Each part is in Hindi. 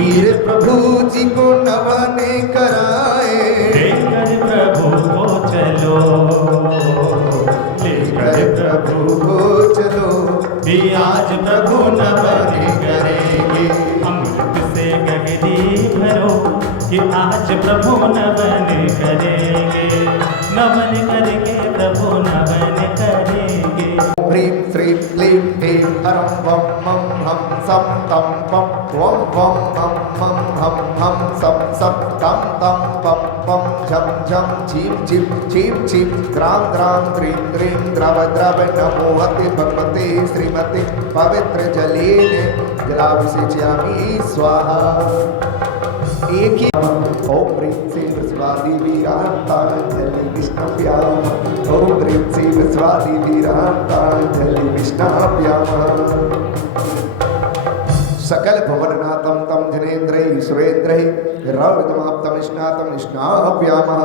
वीर प्रभु जी को नमन कराए, लेकर प्रभु को चलो, लेकर प्रभु को चलो, भी आज प्रभु नमन करेंगे। अमृत से गगरी भरो कि आज प्रभु नमन करेंगे, नमन करके प्रभु नमन करेंगे। ह्रीं श्रीं क्लीं ऐं हरं वं मं हं सं तं पं वं वं मं मं हं हं सं सं तं तं पं पं झं झं झीं झीं झीं झीं द्रां द्रां द्रीं द्रीं द्रव द्रव नमो हते भगवते श्रीमते पवित्र जलेन जलाभिषेचयामि स्वाहा। एक ही ओम ह्रीं श्रीं विश्वादिवीरांतांजलि विष्णुभ्याम, ओम ह्रीं श्रीं विश्वादिवीरांतांजलि विष्णुभ्याम। सकल भुवननाथं तं जनेन्द्रैः सुरेन्द्रैः रवितमाप्तं निष्णातं निष्णाभ्यामः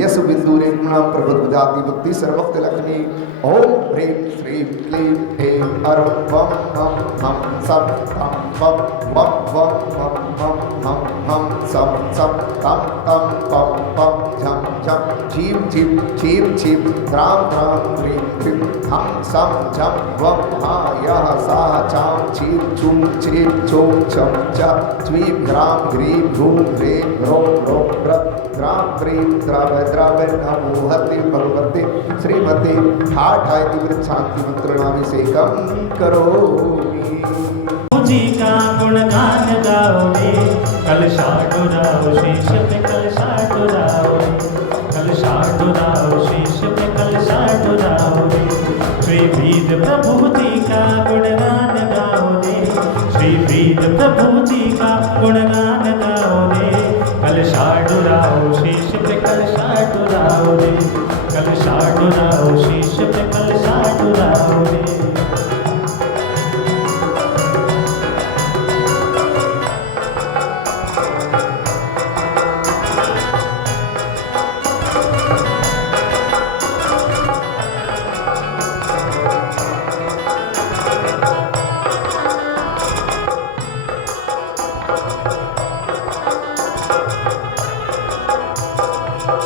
यशु बिन्दुरेन्द्रां प्रभुद्वदाति बुद्धि सर्वक्त लक्ष्मी। ओम ह्रीं श्रीं क्लीं ऐं हरं वं मं हं सं तं पं वं वं मं मं हं हं सं सं तं तं पं पं झं झं झीं झीं झीं झीं द्रां द्रां द्रीं द्रीं हं सं झं वं हा यः सा चां छीं छुं छीं छुं छं च च्वीं ग्रां ग्रीं भ्रूं ह्रीं ह्रौं ह्रौं ह्रं ग्रां प्रीं द्रव द्रव नमो हते भगवते श्रीमते ठाठायति वृक्षान्ति मंत्रणाभिषेकं करोमि। जी का गुणगान गाओ रे, कलशाडुराओ शेष पे कलशाडुराओ रे, कलशाडुराओ शेष पे कलशाडुराओ रे। श्री वेद प्रभु जी का गुणगान गाओ रे, श्री वेद प्रभु जी का गुणगान गाओ रे। कलशाडुराओ शेष पे कलशाडुराओ रे, कलशाडुराओ शेष पे कलशाडुराओ रे।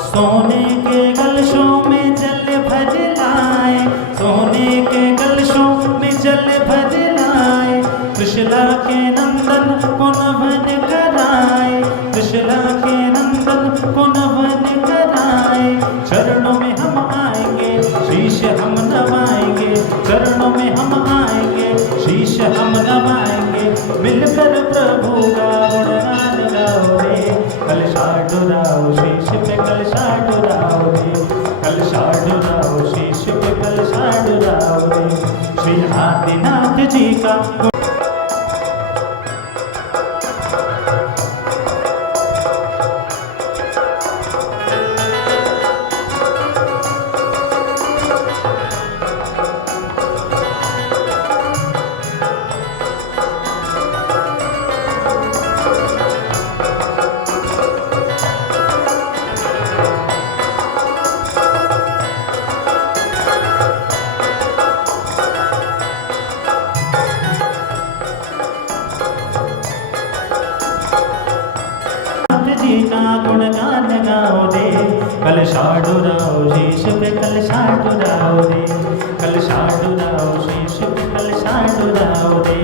सोने के कलशों में जल भर लाए, सोने के कलशों में जल भर लाए। कृष्णा के नंदन को नमन कराए, कृष्णा के नंदन को नमन कराए। चरणों में हम आएंगे, शीश हम नवाएंगे, चरणों में हम आएंगे, शीश हम नवाएंगे। मिलकर प्रभु का गुणगान गाओ रे, कलशाडुराओ शेष पे कलशाडुराओ रे, कलशाडुराओ शेष पे कलशाडुराओ रे। श्री आदिनाथ जी का गुणगान गाओ रे, कलशाडुराओ शेष पे कलशाडुराओ रे, कलशाडुराओ शेष पे कलशाडुराओ रे।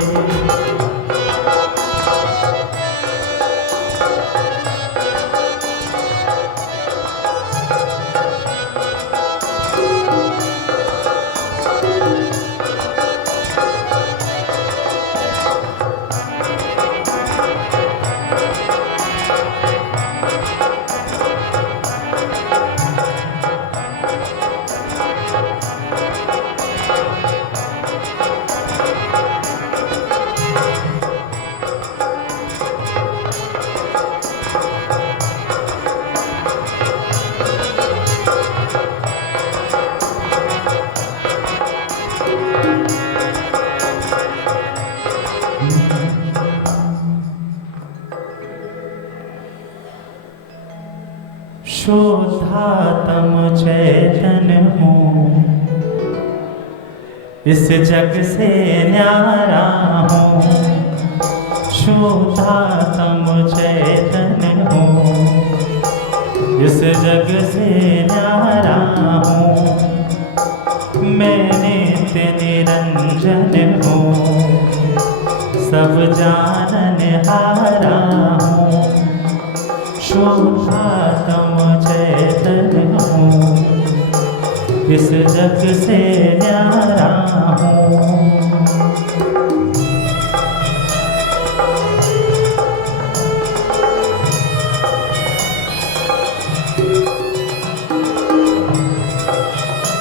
शुद्धात्म चैतन्य हूँ, इस जग से न्यारा हूँ। शुद्धात्म इस जग से न्यारा हूँ मैं नित्य निरंजन हूँ सब जाननहारा हूँ शुद्धात्म चैतन्य हूँ इस जग से न्यारा हूँ।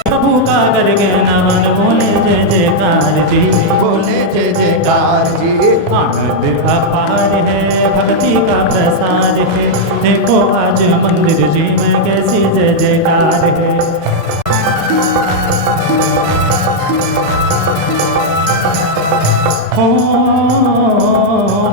प्रभु का करके नमन बोले जय जयकार जी बोले जय जयकार जी। आनंद अपार है भक्ति का प्रसार है देखो आज मंदिर जी में कैसी जय जयकार है। ओ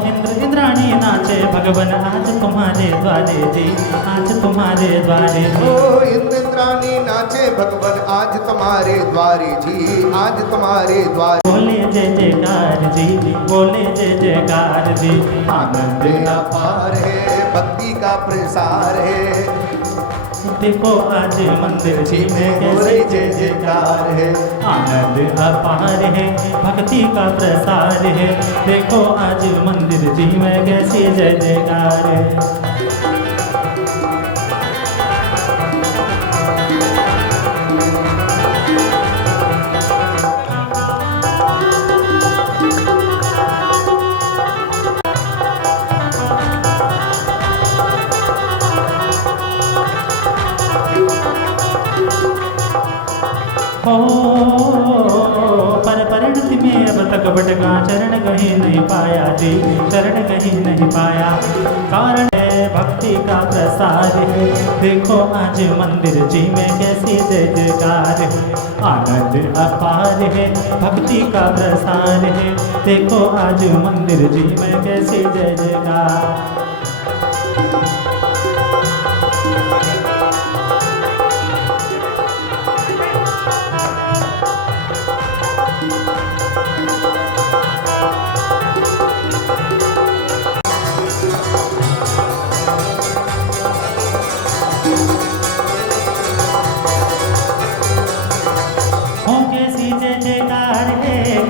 इंद्राणी नाचे भगवान आज तुम्हारे द्वारे जी आज तुम्हारे द्वारे ओ इंद्राणी नाचे भगवान आज तुम्हारे द्वारे जी आज तुम्हारे द्वारे। बोले जय जयकार जी बोले जय जयकार जी। आनंद अपार है भक्ति का प्रसार है देखो आज मंदिर जी में बोले कैसे जय जयकार है। आनंद अपार है भक्ति का प्रसार है देखो आज मंदिर जी में कैसी जय जयकार है। पर परिणति में अब तक भटका चरण कहीं नहीं पाया जी चरण कहीं नहीं पाया कारण है भक्ति का प्रसार है देखो आज मंदिर जी में कैसी जय जयकार है। आनंद अपार है भक्ति का प्रसार है देखो आज मंदिर जी में कैसी जय जयकार।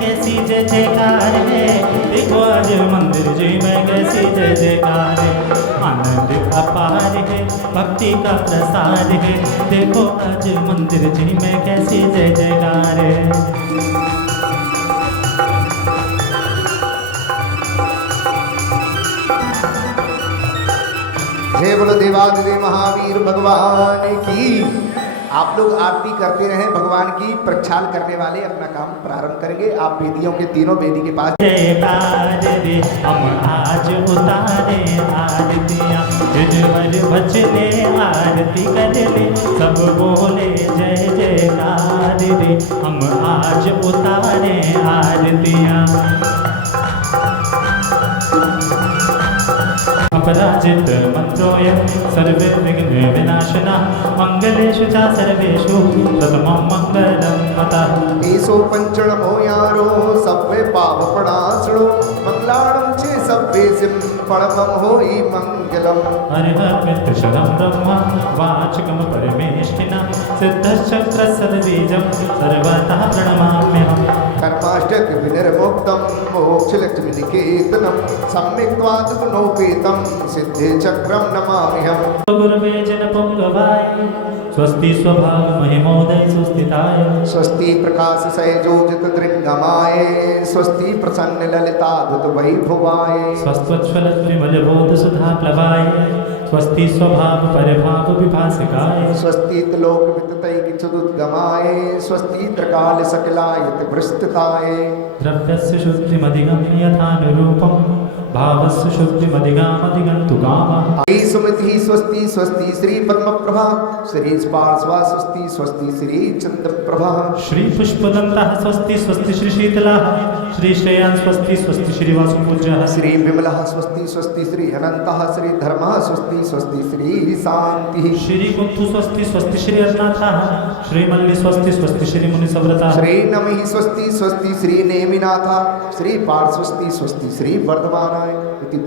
कैसी जय जयकार है देखो आज मंदिर जी में कैसी जय जयकार है। आनंद अपार है भक्ति का प्रसार है देखो आज मंदिर जी में कैसी जय जयकार है। जय बोलो देवादिदेव महावीर भगवान की। आप लोग आरती करते रहें भगवान की। प्रक्षाल करने वाले अपना काम प्रारंभ करेंगे। आप वेदियों के तीनों वेदी के पास जयकार रे हम आज उतारे आरतियाँ जिजवर बचने आरती कर ले सब बोले जय जयकार रे हम आज उतारे आरतियाँ। अपराजित मंत्रोऽयं सर्वे विघ्न विनाशना मंगलेषु च सर्वेषु प्रथमं मंगलं मतः। ईसो पंचणमो यारो सब्बे पाप प्रणाशनो मंगलाणं चे सब्बे सिम परमं होई मंगलम। हरिः कृतशरं ब्रह्म वाचकं परमेष्ठिना सिद्धश्चक्र सद्बीजं सर्वतः प्रणमाम्यहम्। कर्माष्टक विनिर्मुक्तं मोक्षलक्ष्मी निकेतनं सम्यक्त्वात् गुणोपेतं सिद्धे चक्रं नमाम्यहम्। गुरुवे जनपुंगवाय स्वस्ति स्वभाव महिमोदय सुस्थिताय स्वस्ति प्रकाश सयजोजित दृङ्गमाय स्वस्ति प्रसन्न ललिताद्भुत वैभवाय स्वस्त्वच्छलद्विमलबोध सुधा प्लवाय स्वस्ति स्वभाव परभाव विभासिकाय स्वस्ति लोक विततैकिचुदुद्गमाय स्वस्ति त्रकाल सकलायत वृष्टिताय द्रव्यस्य शुद्धिमधिगम्य यथानुरूपं भावस्य शुद्धिमधिगामधिगन्तु कामः। सुमति स्वस्ति स्वस्ति श्री पद्मप्रभा श्री पार्श्वा स्वस्ति स्वस्ति श्री चंद्रप्रभा श्री पुष्पदन्तः स्वस्ति स्वस्ति श्री शीतलः श्री श्रेयान् स्वस्ति स्वस्ति श्री वासुपूज्यः श्री विमलः स्वस्ति स्वस्ति श्री अनन्तः श्री धर्मः स्वस्ति स्वस्ति श्री शांतिः श्री कुंतु स्वस्ति स्वस्ति श्री अर्नाथः श्री मल्लि स्वस्ति स्वस्ति श्री मुनिसव्रतः श्री नमिः स्वस्ति स्वस्ति श्री नेमिनाथः श्री पार्श्वस्ति स्वस्ति श्री वर्धमानाय इति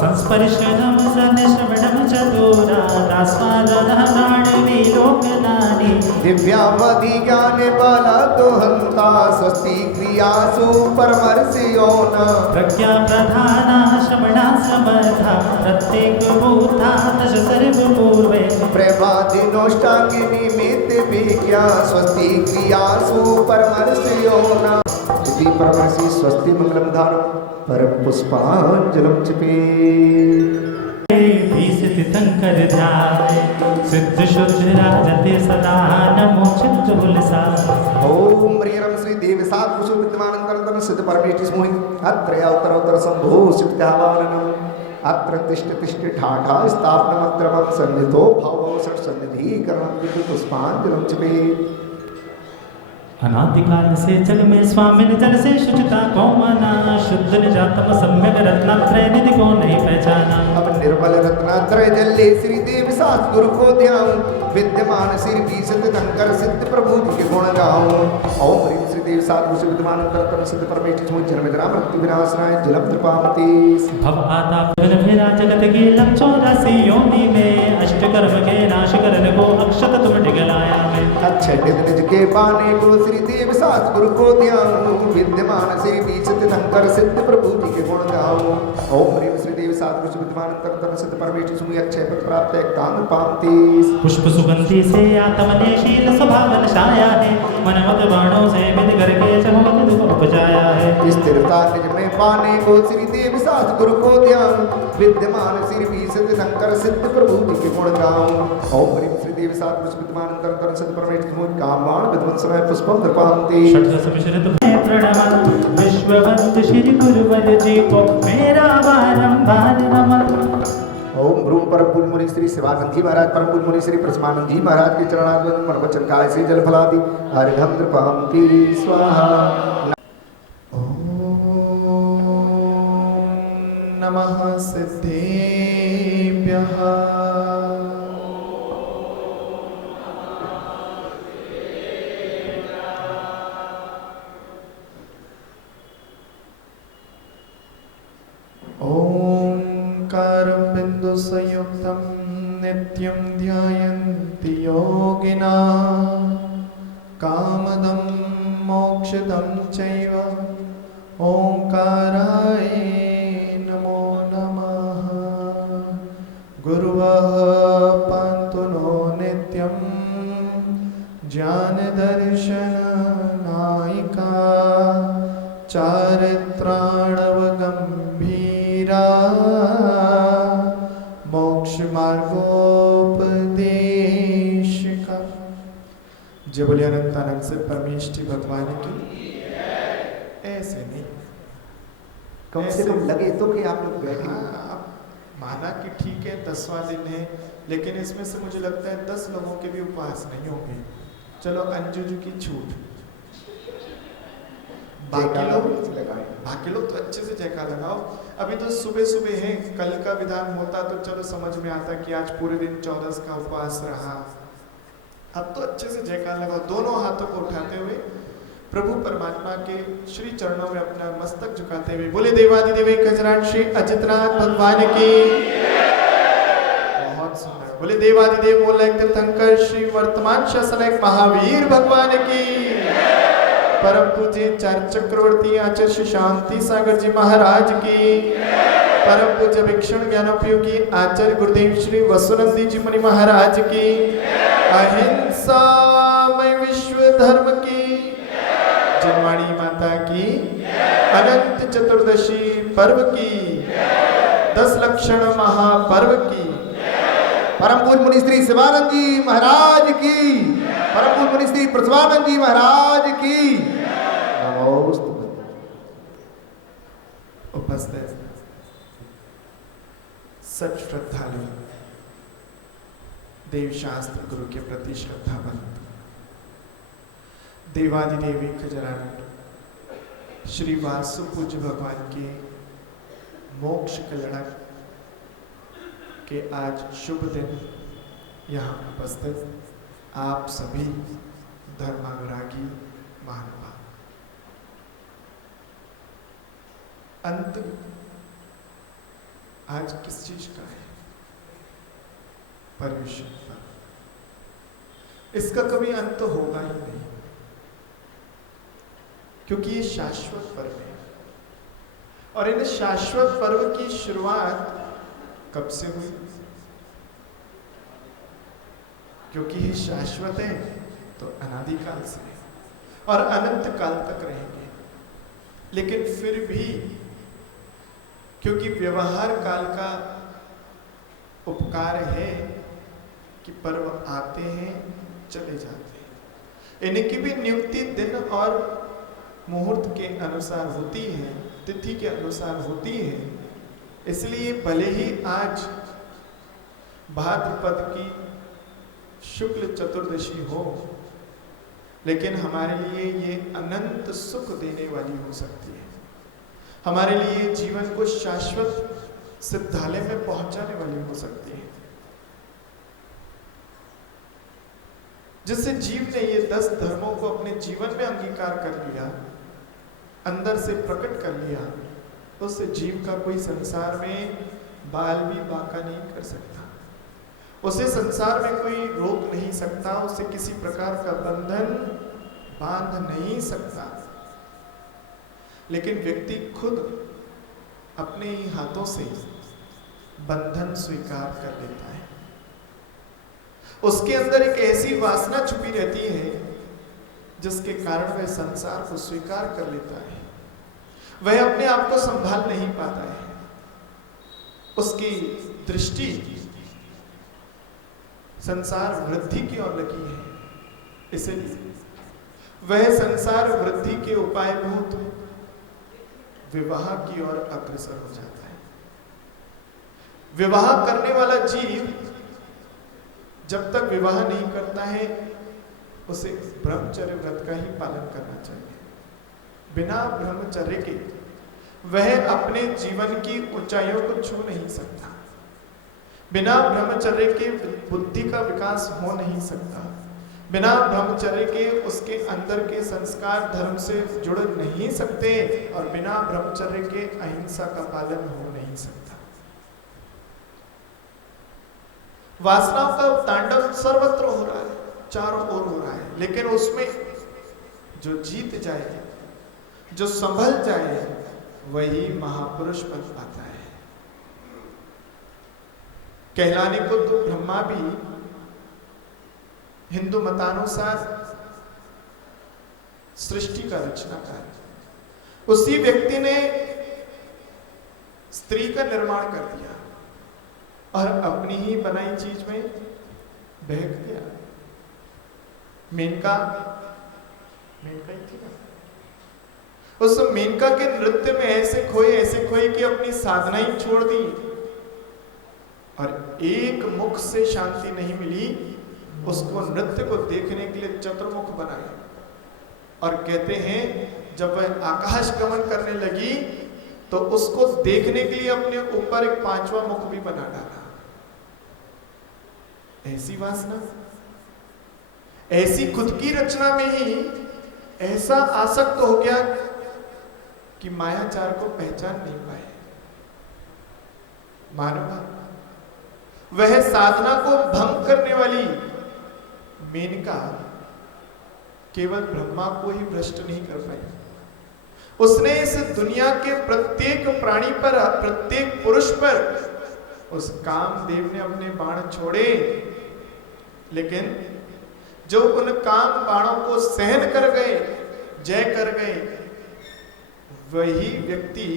संस्पर्शनं पावन श्रवणम चतुरा दास्वादधारणी लोकनानि दिव्यावधि ज्ञान बाला तो हंता स्वस्ति क्रियासु परमर्षयो न प्रज्ञा प्रधाना श्रवणा समर्था प्रत्येक भूता दश सर्व पूर्वे प्रेमादिनोष्टांग निमित्त विज्ञा स्वस्ति क्रियासु परमर्षयो न इति परमर्षि स्वस्ति मंगलम धारम परम पुष्पांजलम चिपे तीर्थंकर ध्याय सिद्ध शुद्ध राजते सदा नमो चित्तुलसा ओम ह्रीरम श्री देव सात कुशल विद्यमानंतरंतन सिद्ध परमेष्टि स्मोहि अत्र उत्तर संभो सिद्धावाननम अत्र तिष्ठ तिष्ठ ठाठा स्थापनमत्रमं सन्निधो भावो षट सन्निधि करणं विदु पुष्पांजलम चिपे अनादिकाल से जग में स्वामिन जल से शुचिता को माना शुद्ध निजातम सम्यक रत्नात्रय निधि को नहीं पहचाना अब निर्मल रत्नात्रय जल्ले श्री देव सास गुरु को ध्याऊं विद्यमान श्री बीसत शंकर सिद्ध प्रभु जी के गुण गाऊं ओम ह्रीं श्री देव सात कुशल विद्यमान अंतरतम सिद्ध परमेष्टि स्मोहि जन्म जरा मृत्यु विनाशनाय जलम त्रिपामति भव आता फिर फिरा जगत की लम 84 योनि में अष्ट कर्म के नाश करने को अक्षत तुम टिकलाया में अक्षय निज के पाने को श्री देव सास गुरु को ध्याऊं विद्यमान श्री बीसत शंकर सिद्ध प्रभु जी के गुण गाऊं ओम ह्रीं श्री देव सात कुशल विद्यमान अंतरतम सिद्ध परमेष्टि स्मोहि अक्षय पद प्राप्त एकांत पामति पुष्प सुगंधि से आत्मनेशील स्वभावन छाया है मनमत बाणों से मिल करके चमक दुख उपजाया है स्थिरता निज में पाने को श्री देव सास गुरु को ध्यान विद्यमान श्री बीसत शंकर सिद्ध प्रभु जी के गुण गाऊं ओम ह्रीं श्री देव सात कुशल विद्यमान अंतरतम सिद्ध परमेष्टि स्मोहि कामान् विध्वंसनाय पुष्पं दर्पन्ति षट्रस मिश्रित प्रणमन विश्ववंत श्री गुरुवर जी को मेरा बारंबार नमन ओम भ्रूम परम पूज्य मुनि श्री शिवानंद जी महाराज परम पूज्य मुनि श्री प्रसमानंद जी महाराज के चरणारविंद मन वचन काय से जल फलादि अर्घं दृपांति स्वाहा ओम नमः सिद्धेभ्यः ओंकारं बिंदु संयुक्तं नित्यं ध्यायन्ति योगिना कामदं मोक्षदं चैव ओंकाराय नमो नमः गुरुवः पान्तु नो नित्यं ज्ञानदर्शननायिका चारित्राणवगम्भीरा मोक्षमार्गोपदेशिका जय बोलिए अनंतानंद से परमेष्टि भगवान की ऐसे नहीं कम से कम लगे तो कि आप लोग बैठे हाँ, माना कि ठीक है 10वां दिन है लेकिन इसमें से मुझे लगता है 10 लोगों के भी उपवास नहीं होंगे चलो अंजू जी की छूट बाकी लोग तो अच्छे से जयकार लगाओ अभी तो सुबह सुबह है कल का विधान होता तो चलो समझ में आता कि आज पूरे दिन 14 का उपवास रहा अब तो अच्छे से जयकार लगाओ दोनों हाथों को उठाते हुए प्रभु परमात्मा के श्री चरणों में अपना मस्तक झुकाते हुए बोले देवादिदेव खजराट श्री अजितनाथ भगवान की बहुत सुंदर बोले देवादिदेव मोलक तीर्थंकर श्री वर्तमान शासनक महावीर भगवान की परम पूज्य चार चक्रवर्ती आचार्य श्री शांति सागर जी महाराज की परम पूज्य भिक्षण ज्ञानोपयोगी आचार्य गुरुदेव श्री वसुनंदी जी मुनि महाराज की अहिंसा में विश्व धर्म की जनवाणी माता की अनंत चतुर्दशी पर्व की 10 लक्षण महापर्व की परम पूज्य मुनि श्री शिवानंद जी महाराज की परम पूज्य मुनि श्री प्रसवानंद जी महाराज की नमोस्तुते उपस्थित सच श्रद्धालु देव शास्त्र गुरु के प्रति श्रद्धावंत देवादिदेवी खजराट श्री वासु पूज्य भगवान के मोक्ष कल्याण के आज शुभ दिन यहाँ उपस्थित आप सभी धर्मानुरागी महानुभाव अंत आज किस चीज का है पर्युषण पर्व, इसका कभी अंत होगा ही नहीं, क्योंकि ये शाश्वत पर्व है। और इन शाश्वत पर्व की शुरुआत कब से हुई? क्योंकि ये शाश्वत है तो अनादिकाल से और अनंत काल तक रहेंगे। लेकिन फिर भी क्योंकि व्यवहार काल का उपकार है कि पर्व आते हैं चले जाते हैं, इनकी भी नियुक्ति दिन और मुहूर्त के अनुसार होती है, तिथि के अनुसार होती है। इसलिए भले ही आज भाद्रपद की शुक्ल चतुर्दशी हो, लेकिन हमारे लिए ये अनंत सुख देने वाली हो सकती है, हमारे लिए जीवन को शाश्वत सिद्धालय में पहुंचाने वाली हो सकती है। जिससे जीव ने ये 10 धर्मों को अपने जीवन में अंगीकार कर लिया, अंदर से प्रकट कर लिया, उस जीव का कोई संसार में बाल भी बांका नहीं कर सकता, उसे संसार में कोई रोक नहीं सकता, उसे किसी प्रकार का बंधन बांध नहीं सकता। लेकिन व्यक्ति खुद अपने ही हाथों से बंधन स्वीकार कर लेता है। उसके अंदर एक ऐसी वासना छुपी रहती है जिसके कारण वह संसार को स्वीकार कर लेता है, वह अपने आप को संभाल नहीं पाता है। उसकी दृष्टि संसार वृद्धि की ओर लगी है, इसलिए वह संसार वृद्धि के उपायभूत विवाह की ओर अग्रसर हो जाता है। विवाह करने वाला जीव जब तक विवाह नहीं करता है, उसे ब्रह्मचर्य व्रत का ही पालन करना चाहिए। बिना ब्रह्मचर्य के वह अपने जीवन की ऊंचाइयों को छू नहीं सकता, बिना ब्रह्मचर्य के बुद्धि का विकास हो नहीं सकता, बिना ब्रह्मचर्य के उसके अंदर के संस्कार धर्म से जुड़ नहीं सकते, और बिना ब्रह्मचर्य के अहिंसा का पालन हो नहीं सकता। वासनाओं का तांडव सर्वत्र हो रहा है, चारों ओर हो रहा है, लेकिन उसमें जो जीत जाए, जो संभल जाए, वही महापुरुष बन पाता है। कहलाने को तो ब्रह्मा भी हिंदू मतानुसार सृष्टि का रचनाकार, उसी व्यक्ति ने स्त्री का निर्माण कर दिया और अपनी ही बनाई चीज में बहक गया। मेनका ही थी ना, उस मेनका के नृत्य में ऐसे खोए कि अपनी साधना ही छोड़ दी, और एक मुख से शांति नहीं मिली, उसको नृत्य को देखने के लिए चतुर्मुख बनाए। और कहते हैं जब वह आकाश गमन करने लगी तो उसको देखने के लिए अपने ऊपर एक 5वां मुख भी बना डाला। ऐसी वासना, ऐसी खुद की रचना में ही ऐसा आसक्त हो गया कि मायाचार को पहचान नहीं पाए। मानव वह साधना को भंग करने वाली मेनका केवल ब्रह्मा को ही भ्रष्ट नहीं कर पाई, उसने इस दुनिया के प्रत्येक प्राणी पर, प्रत्येक पुरुष पर उस कामदेव ने अपने बाण छोड़े, लेकिन जो उन काम बाणों को सहन कर गए, जय कर गए, वही व्यक्ति,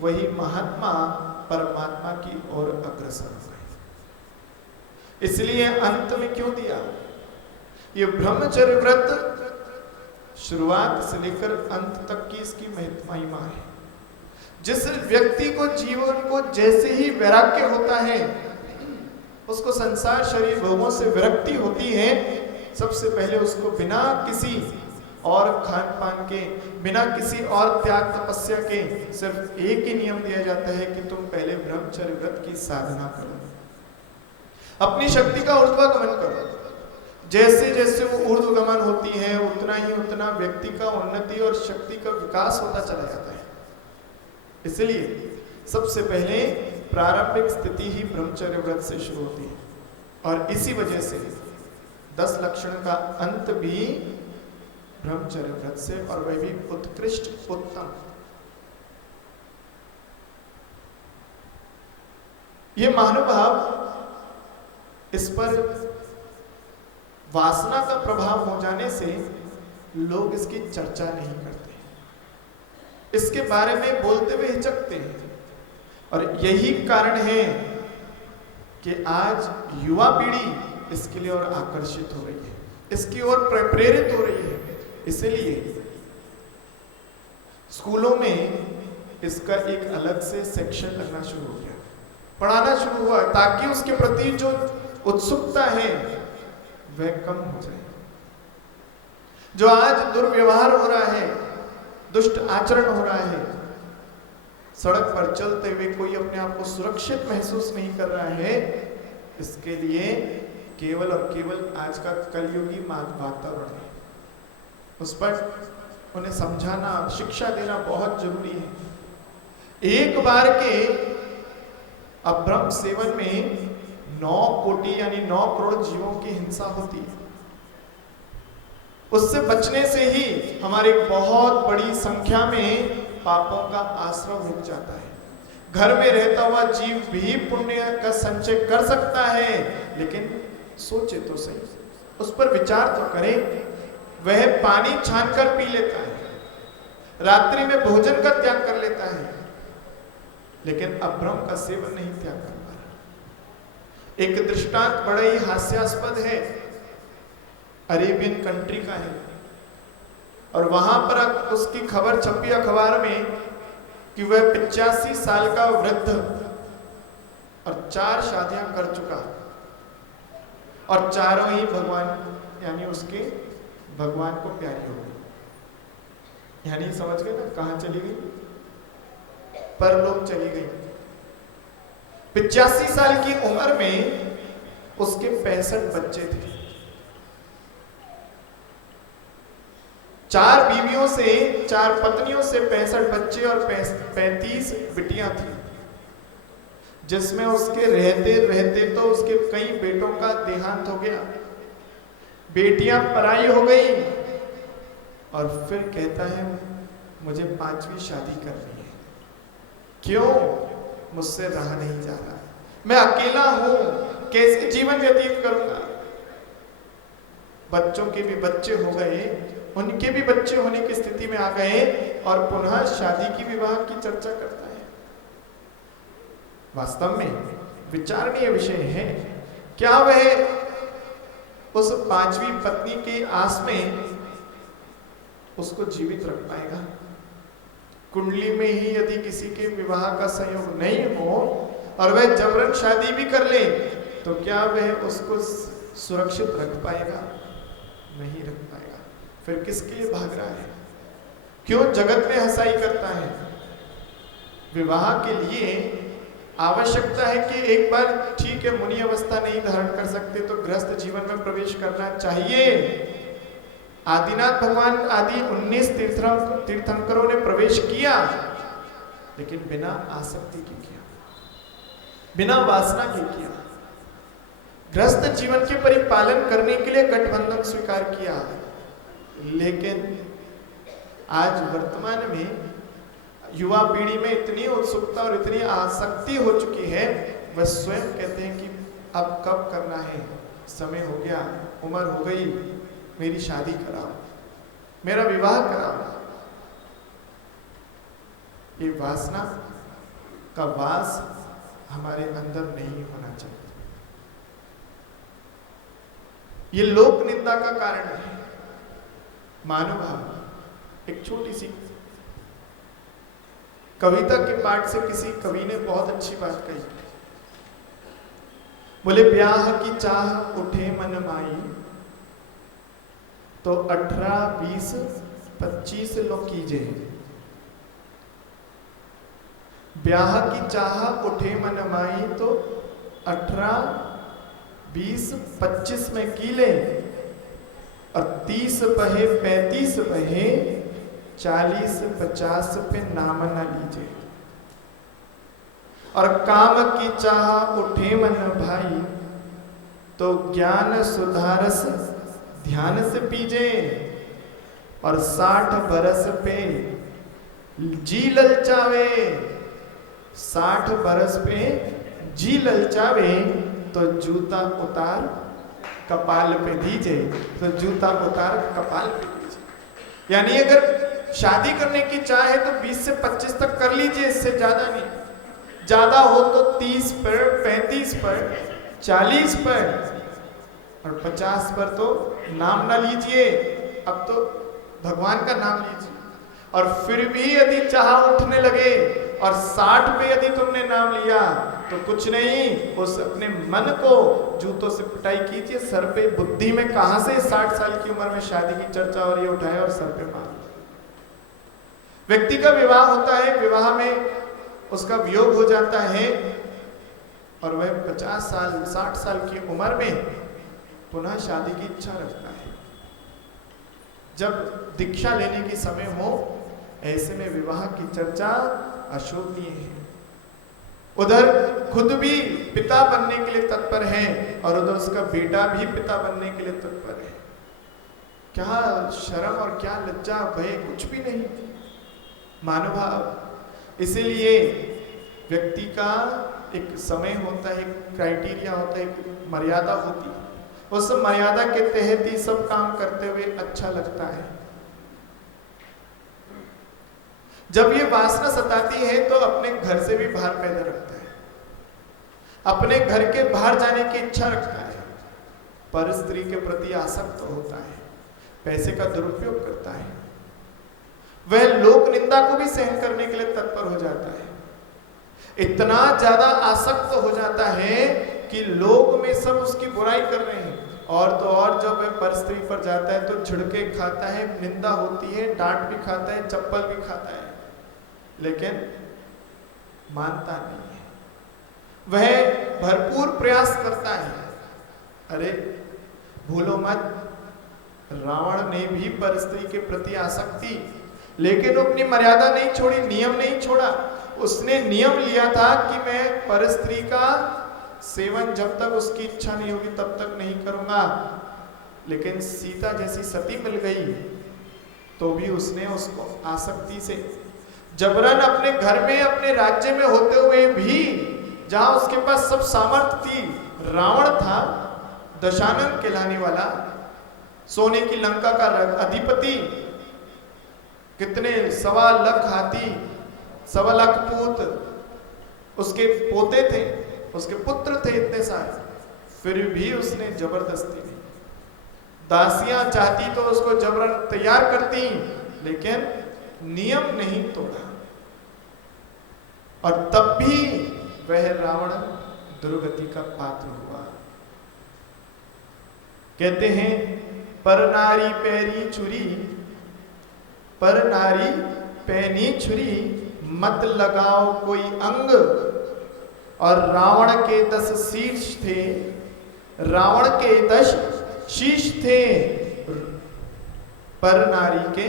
वही महात्मा परमात्मा की ओर अग्रसर हो गए। इसलिए अंत में क्यों दिया ये ब्रह्मचर्य व्रत? शुरुआत से लेकर अंत तक की इसकी महिमा है। जिस व्यक्ति को जीवन को जैसे ही वैराग्य होता है, उसको संसार शरीर भोगों से विरक्ति होती है, सबसे पहले उसको बिना किसी और खान पान के, बिना किसी और त्याग तपस्या के सिर्फ एक ही नियम दिया जाता है कि तुम पहले ब्रह्मचर्य व्रत की साधना करो, अपनी शक्ति का ऊर्ध्वगमन करो। जैसे जैसे वो ऊर्ध्वगमन होती है, उतना व्यक्ति का उन्नति और शक्ति का विकास होता चला जाता है। इसलिए सबसे पहले प्रारंभिक स्थिति ही ब्रह्मचर्य व्रत से शुरू होती है। और इसी वजह से 10 लक्षण का अंत भी ब्रह्मचर्य व्रत से, और वह भी उत्कृष्ट उत्तम। ये महानुभाव, इस पर वासना का प्रभाव हो जाने से लोग इसकी चर्चा नहीं करते, इसके बारे में बोलते हुए हिचकते हैं। और यही कारण है कि आज युवा पीढ़ी इसके लिए और आकर्षित हो रही है, इसकी ओर प्रेरित हो रही है। इसलिए स्कूलों में इसका एक अलग से सेक्शन लगना शुरू हो गया, पढ़ाना शुरू हुआ, ताकि उसके प्रति जो उत्सुकता है वह कम हो जाए। जो आज दुर्व्यवहार हो रहा है, दुष्ट आचरण हो रहा है, सड़क पर चलते हुए कोई अपने आप को सुरक्षित महसूस नहीं कर रहा है, इसके लिए केवल और केवल आज का कलयुगी वातावरण है, उस पर उन्हें समझाना, शिक्षा देना बहुत जरूरी है। एक बार के अब्रह्म सेवन में 9 कोटि यानी 9 करोड़ जीवों की हिंसा होती है। उससे बचने से ही हमारी बहुत बड़ी संख्या में पापों का आश्रय रुक जाता है। घर में रहता हुआ जीव भी पुण्य का संचय कर सकता है, लेकिन सोचे तो सही, उस पर विचार तो करें। वह पानी छानकर पी लेता है, रात्रि में भोजन का त्याग कर लेता है, लेकिन अब्रह्म का सेवन नहीं त्याग कर पा रहा। एक दृष्टांत बड़ा ही हास्यास्पद है, अरेबियन कंट्री का है, और वहां पर उसकी खबर छपी अखबार में कि वह 85 साल का वृद्ध और 4 शादियां कर चुका, और चारों ही भगवान यानी उसके भगवान को प्यारी हो गई। यानी समझ गए ना कहां चली गई, परलोक चली गई। 85 साल की उम्र में उसके 65 बच्चे थे, 4 बीवियों से, 4 पत्नियों से 65 बच्चे और 35 बिटियां थी, जिसमें उसके रहते रहते तो उसके कई बेटों का देहांत हो गया, बेटियां पराई हो गई, और फिर कहता है मुझे 5वीं शादी करनी है। क्यों? मुझसे रहा नहीं जा रहा, मैं अकेला हूं, कैसे जीवन व्यतीत करूंगा। बच्चों के भी बच्चे हो गए, उनके भी बच्चे होने की स्थिति में आ गए, और पुनः शादी की विवाह की चर्चा करता है। वास्तव में विचारणीय विषय है, क्या वह उस 5वीं पत्नी की आस में उसको जीवित रख पाएगा? कुंडली में ही यदि किसी के विवाह का संयोग नहीं हो और वह जबरन शादी भी कर ले, तो क्या वह उसको सुरक्षित रख पाएगा? नहीं रख पाएगा। फिर किसके लिए भाग रहा है? क्यों जगत में हंसाई करता है? विवाह के लिए आवश्यकता है कि एक बार ठीक है, मुनि अवस्था नहीं धारण कर सकते तो गृहस्थ जीवन में प्रवेश करना चाहिए। आदिनाथ भगवान आदि 19 तीर्थंकरों ने प्रवेश किया, लेकिन बिना आसक्ति के किया, बिना वासना के किया। गृहस्थ जीवन के परिपालन करने के लिए गठबंधन स्वीकार किया, लेकिन आज वर्तमान में युवा पीढ़ी में इतनी उत्सुकता और इतनी आसक्ति हो चुकी है, वह स्वयं कहते हैं कि अब कब करना है, समय हो गया, उम्र हो गई, मेरी शादी कराओ, मेरा विवाह कराओ। ये वासना का वास हमारे अंदर नहीं होना चाहिए। ये लोक निंदा का कारण है। मानवभाव, एक छोटी सी कविता के पाठ से किसी कवि ने बहुत अच्छी बात कही। बोले ब्याह की चाह उठे मन माई, तो 18, 20, 25 लो कीजे। ब्याह की चाह उठे मन माई, तो 18, 20, 25 में की ले, और 30 बहे 35 बहे 40, 50 पे नाम न लीजिए। और काम की चाह उठे मन भाई, तो ज्ञान सुधारस ध्यान से पीजे, और 60 बरस पे जी ललचावे। 60 बरस पे जी ललचावे तो जूता उतार कपाल पे दीजे, तो जूता उतार कपाल पे दीजे। यानी अगर शादी करने की चाह है तो 20 से 25 तक कर लीजिए, इससे ज्यादा नहीं। ज्यादा हो तो 30 पर, 35 पर, 40 पर और 50 पर तो नाम ना लीजिए, अब तो भगवान का नाम लीजिए। और फिर भी यदि चाह उठने लगे और 60 पे यदि तुमने नाम लिया तो कुछ नहीं, उस अपने मन को जूतों से पिटाई कीजिए। सर पे बुद्धि में कहां से 60 साल की उम्र में शादी की चर्चा हो रही है, उठाए और सर पे मार। व्यक्ति का विवाह होता है, विवाह में उसका वियोग हो जाता है और वह 50 साल 60 साल की उम्र में पुनः शादी की इच्छा रखता है। जब दीक्षा लेने की समय हो, ऐसे में विवाह की चर्चा अशोभनीय है। उधर खुद भी पिता बनने के लिए तत्पर है और उधर उसका बेटा भी पिता बनने के लिए तत्पर है। क्या शर्म और क्या लज्जा, भय कुछ भी नहीं, मानवभाव। इसीलिए व्यक्ति का एक समय होता है, एक क्राइटेरिया होता है, एक मर्यादा होती है। उस मर्यादा के तहत ही सब काम करते हुए अच्छा लगता है। जब ये वासना सताती है तो अपने घर से भी बाहर पैदा रखता है, अपने घर के बाहर जाने की इच्छा रखता है, पर स्त्री के प्रति आसक्त होता है, पैसे का दुरुपयोग करता है, वह लोक निंदा को भी सहन करने के लिए तत्पर हो जाता है। इतना ज्यादा आसक्त हो जाता है कि लोग में सब उसकी बुराई कर रहे हैं, और तो और जब वह पर स्त्री पर जाता है तो झिड़के खाता है, निंदा होती है, डांट भी खाता है, चप्पल भी खाता है, लेकिन मानता नहीं है। वह भरपूर प्रयास करता है। अरे भूलो मत, रावण ने भी पर स्त्री के प्रति आसक्ति, लेकिन वो अपनी मर्यादा नहीं छोड़ी, नियम नहीं छोड़ा। उसने नियम लिया था कि मैं पर स्त्री का सेवन जब तक उसकी इच्छा नहीं होगी तब तक नहीं करूंगा। लेकिन सीता जैसी सती मिल गई तो भी उसने उसको आसक्ति से जबरन अपने घर में, अपने राज्य में होते हुए भी, जहां उसके पास सब सामर्थ्य थी, रावण था दशानन कहलाने वाला, सोने की लंका का अधिपति, कितने 1.25 लाख हाथी, 1.25 लाख पूत, उसके पोते थे, उसके पुत्र थे इतने सारे, फिर भी उसने जबरदस्ती नहीं। दासियां चाहती तो उसको जबरन तैयार करती, लेकिन नियम नहीं तोड़ा, और तब भी वह रावण दुर्गति का पात्र हुआ। कहते हैं पर नारी पैरी छुरी, पर नारी पैनी छुरी, मत लगाओ कोई अंग। और रावण के 10 शीर्ष थे, रावण के 10 शीर्ष थे, पर नारी के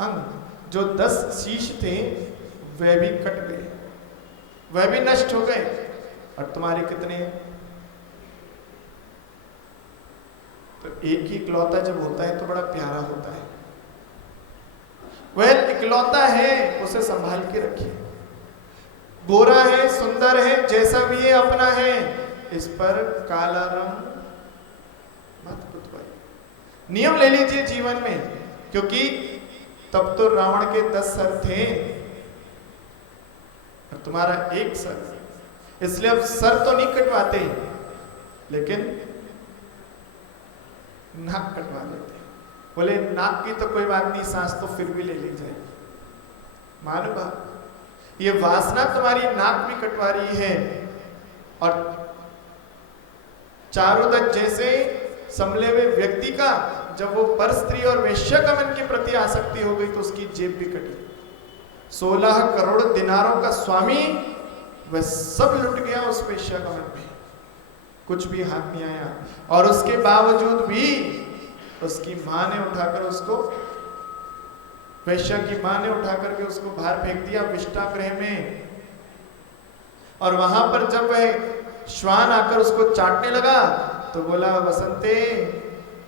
अंग। जो 10 शीर्ष थे वह भी कट गए, वह भी नष्ट हो गए। और तुम्हारे कितने हैं? तो एक ही इकलौता जब होता है तो बड़ा प्यारा होता है। वह इकलौता है, उसे संभाल के रखिए। गोरा है, सुंदर है, जैसा भी है अपना है, इस पर काला रंग मत पुतवाइए। नियम ले लीजिए जीवन में, क्योंकि तब तो रावण के 10 सर थे और तुम्हारा 1 सर, इसलिए अब सर तो नहीं कटवाते, लेकिन नाक कटवा लेते। बोले नाक की तो कोई बात नहीं, सांस तो फिर भी ले ली जाएगी। मानो बात, ये वासना तुम्हारी नाक भी कटवा रही है। और चारुदत्त जैसे संभले हुए व्यक्ति का जब वो पर स्त्री और वेश्यागमन के प्रति आसक्ति हो गई तो उसकी जेब भी कटी। 16 करोड़ दिनारों का स्वामी वह सब लुट गया उस वेश्यागमन में, कुछ भी हाथ नहीं आया। और उसके बावजूद भी उसकी मां ने उठाकर उसको, वैश्या की मां ने उठाकर के उसको बाहर फेंक दिया विष्टागृह में। और वहां पर जब वह श्वान आकर उसको चाटने लगा तो तो बोला बसंते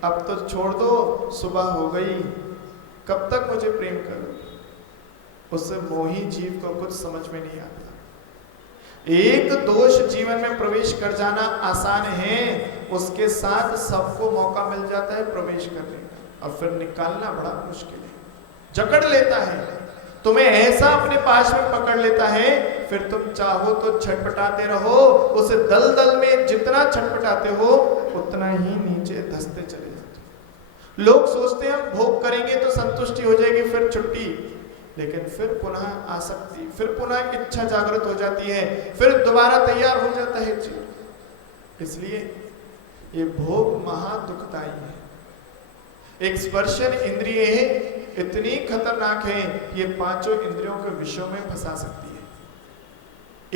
अब तो छोड़ दो, सुबह हो गई, कब तक मुझे प्रेम करो। उस मोही जीव को कुछ समझ में नहीं आता। एक दोष जीवन में प्रवेश कर जाना आसान है, उसके साथ सबको मौका मिल जाता है प्रवेश करने का, और फिर निकालना बड़ा मुश्किल है। जकड़ लेता है तुम्हें, ऐसा अपने पास में पकड़ लेता है, फिर तुम चाहो तो छटपटाते रहो, उस दलदल में जितना छटपटाते हो उतना ही नीचे धंसते चले जाते हो। लोग सोचते हैं हम भोग करेंगे तो संतुष्टि हो जाएगी, फिर छुट्टी, लेकिन फिर पुनः आसक्ति, फिर पुनः इच्छा जागृत हो जाती है, फिर दोबारा तैयार हो जाता है जीव। इसलिए ये भोग महा दुखदाई है। एक स्पर्शन इंद्रिय है, इतनी खतरनाक है, ये पांचों इंद्रियों के विषयों में फंसा सकती है।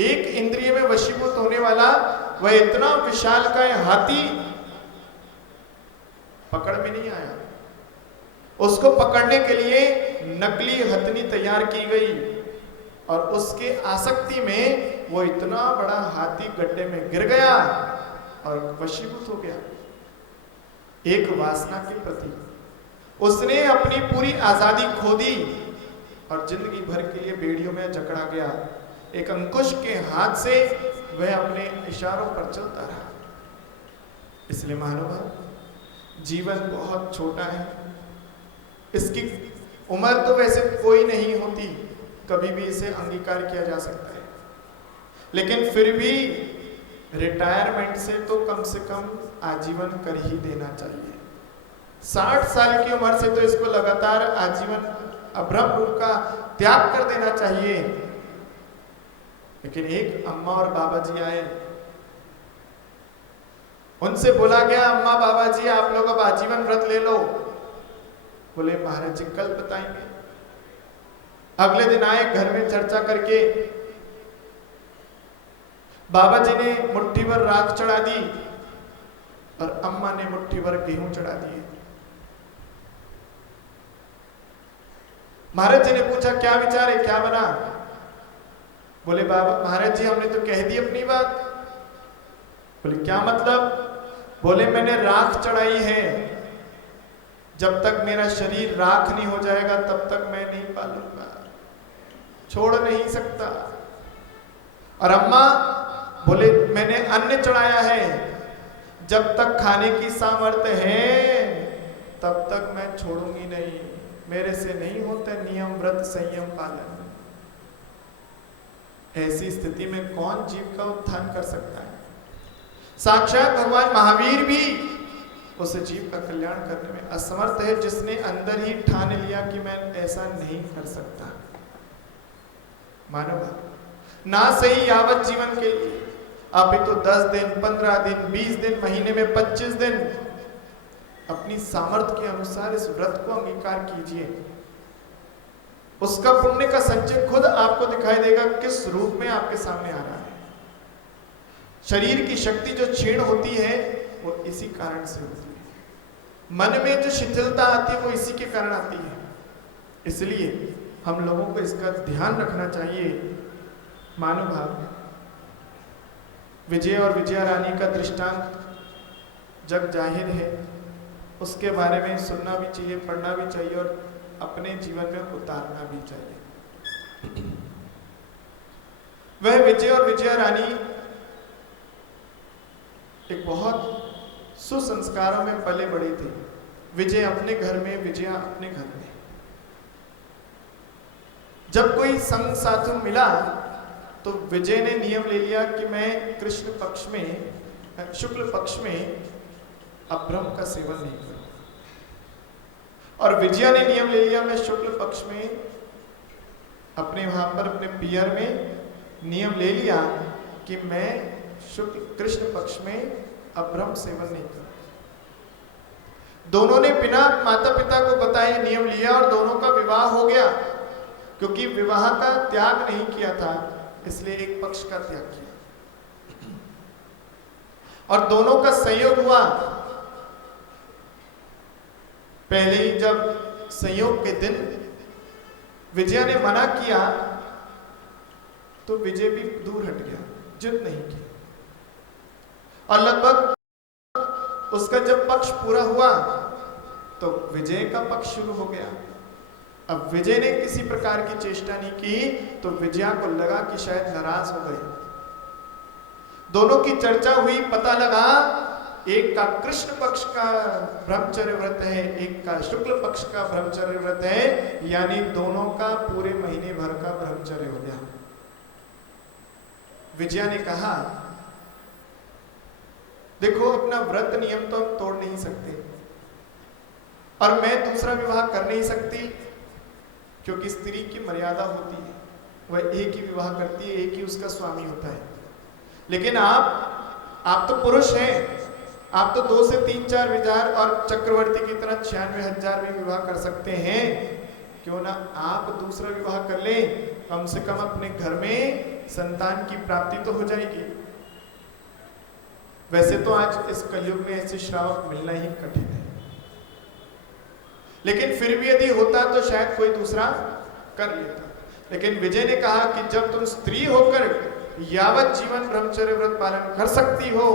एक इंद्रिय में वशीभूत होने वाला वह इतना विशालकाय हाथी पकड़ में नहीं आया, उसको पकड़ने के लिए नकली हथनी तैयार की गई, और उसके आसक्ति में वो इतना बड़ा हाथी गड्ढे में गिर गया और वशीभूत हो गया। एक वासना के प्रति उसने अपनी पूरी आजादी खो दी और जिंदगी भर के लिए बेड़ियों में जकड़ा गया। एक अंकुश के हाथ से वह अपने इशारों पर चलता रहा। इसलिए महानुभाव, जीवन बहुत छोटा है, इसकी उम्र तो वैसे कोई नहीं होती, कभी भी इसे अंगीकार किया जा सकता है, लेकिन फिर भी रिटायरमेंट से कम आजीवन कर ही देना चाहिए। 60 साल की उम्र से तो इसको लगातार आजीवन अभ्रम रूप का त्याग कर देना चाहिए। लेकिन एक अम्मा और बाबा जी आए, उनसे बोला गया अम्मा बाबा जी आप लोग अब आजीवन व्रत ले लो। बोले महाराज जी कल बताएंगे। अगले दिन आए, घर में चर्चा करके बाबा जी ने मुट्ठी भर राख चढ़ा दी और अम्मा ने मुट्ठी भर गेहूं चढ़ा दिए। महाराज जी ने पूछा क्या विचार है, क्या बना? बोले बाबा महाराज जी हमने तो कह दी अपनी बात। बोले क्या मतलब? बोले मैंने राख चढ़ाई है, जब तक मेरा शरीर राख नहीं हो जाएगा तब तक मैं नहीं पालूंगा, छोड़ नहीं सकता। और अम्मा बोले मैंने अन्न चढ़ाया है, जब तक खाने की सामर्थ्य है तब तक मैं छोड़ूंगी नहीं, मेरे से नहीं होता नियम व्रत संयम पालन। ऐसी स्थिति में कौन जीव का उत्थान कर सकता है? साक्षात भगवान महावीर भी उस जीव का कल्याण करने में असमर्थ है, जिसने अंदर ही ठान लिया कि मैं ऐसा नहीं कर सकता। मानव ना सही यावत जीवन के लिए आप तो 10 दिन 15 दिन 20 दिन महीने में 25 दिन अपनी सामर्थ्य के अनुसार इस व्रत को अंगीकार कीजिए। उसका पुण्य का संचय खुद आपको दिखाई देगा किस रूप में आपके सामने आ रहा है। शरीर की शक्ति जो क्षीण होती है वो इसी कारण से होती है। मन में जो शिथिलता आती है वो इसी के कारण आती है। इसलिए हम लोगों को इसका ध्यान रखना चाहिए। मानो भाव विजय और विजया रानी का दृष्टांत जग जाहिर है, उसके बारे में सुनना भी चाहिए, पढ़ना भी चाहिए और अपने जीवन में उतारना भी चाहिए। वह विजय और विजया रानी एक बहुत सुसंस्कारों में पले बड़े थे। विजय अपने घर में, विजया अपने घर में। जब कोई संग साधु मिला तो विजय ने नियम ले लिया कि मैं कृष्ण पक्ष में, शुक्ल पक्ष में अभ्रम का सेवन नहीं करूं, और विजया ने नियम ले लिया मैं शुक्ल पक्ष में अपने वहां पर अपने पियर में नियम ले लिया कि मैं शुक्ल कृष्ण पक्ष में अभ्रम सेवन नहीं करूं। दोनों ने बिना माता पिता को बताए नियम लिया और दोनों का विवाह हो गया। क्योंकि विवाह का त्याग नहीं किया था इसलिए एक पक्ष का त्याग किया और दोनों का संयोग हुआ। पहले ही जब संयोग के दिन विजया ने मना किया तो विजय भी दूर हट गया, जिद नहीं की। और लगभग उसका जब पक्ष पूरा हुआ तो विजय का पक्ष शुरू हो गया। अब विजय ने किसी प्रकार की चेष्टा नहीं की तो विजया को लगा कि शायद नाराज हो गए। दोनों की चर्चा हुई, पता लगा एक का कृष्ण पक्ष का ब्रह्मचर्य व्रत है, एक का शुक्ल पक्ष का ब्रह्मचर्य व्रत है, यानी दोनों का पूरे महीने भर का ब्रह्मचर्य हो गया। विजया ने कहा, देखो अपना व्रत नियम तो हम तोड़ नहीं सकते और मैं दूसरा विवाह कर नहीं सकती, क्योंकि स्त्री की मर्यादा होती है, वह एक ही विवाह करती है, एक ही उसका स्वामी होता है। लेकिन आप तो पुरुष हैं, आप तो 2 से 3-4 विचार और चक्रवर्ती की तरह 96,000 भी विवाह कर सकते हैं। क्यों ना आप दूसरा विवाह कर लें, कम से कम अपने घर में संतान की प्राप्ति तो हो जाएगी। वैसे तो आज इस कलयुग में ऐसे श्रावक मिलना ही कठिन है, लेकिन फिर भी यदि होता तो शायद कोई दूसरा कर लेता। लेकिन विजय ने कहा कि जब तुम स्त्री होकर यावत जीवन ब्रह्मचर्य व्रत पालन कर सकती हो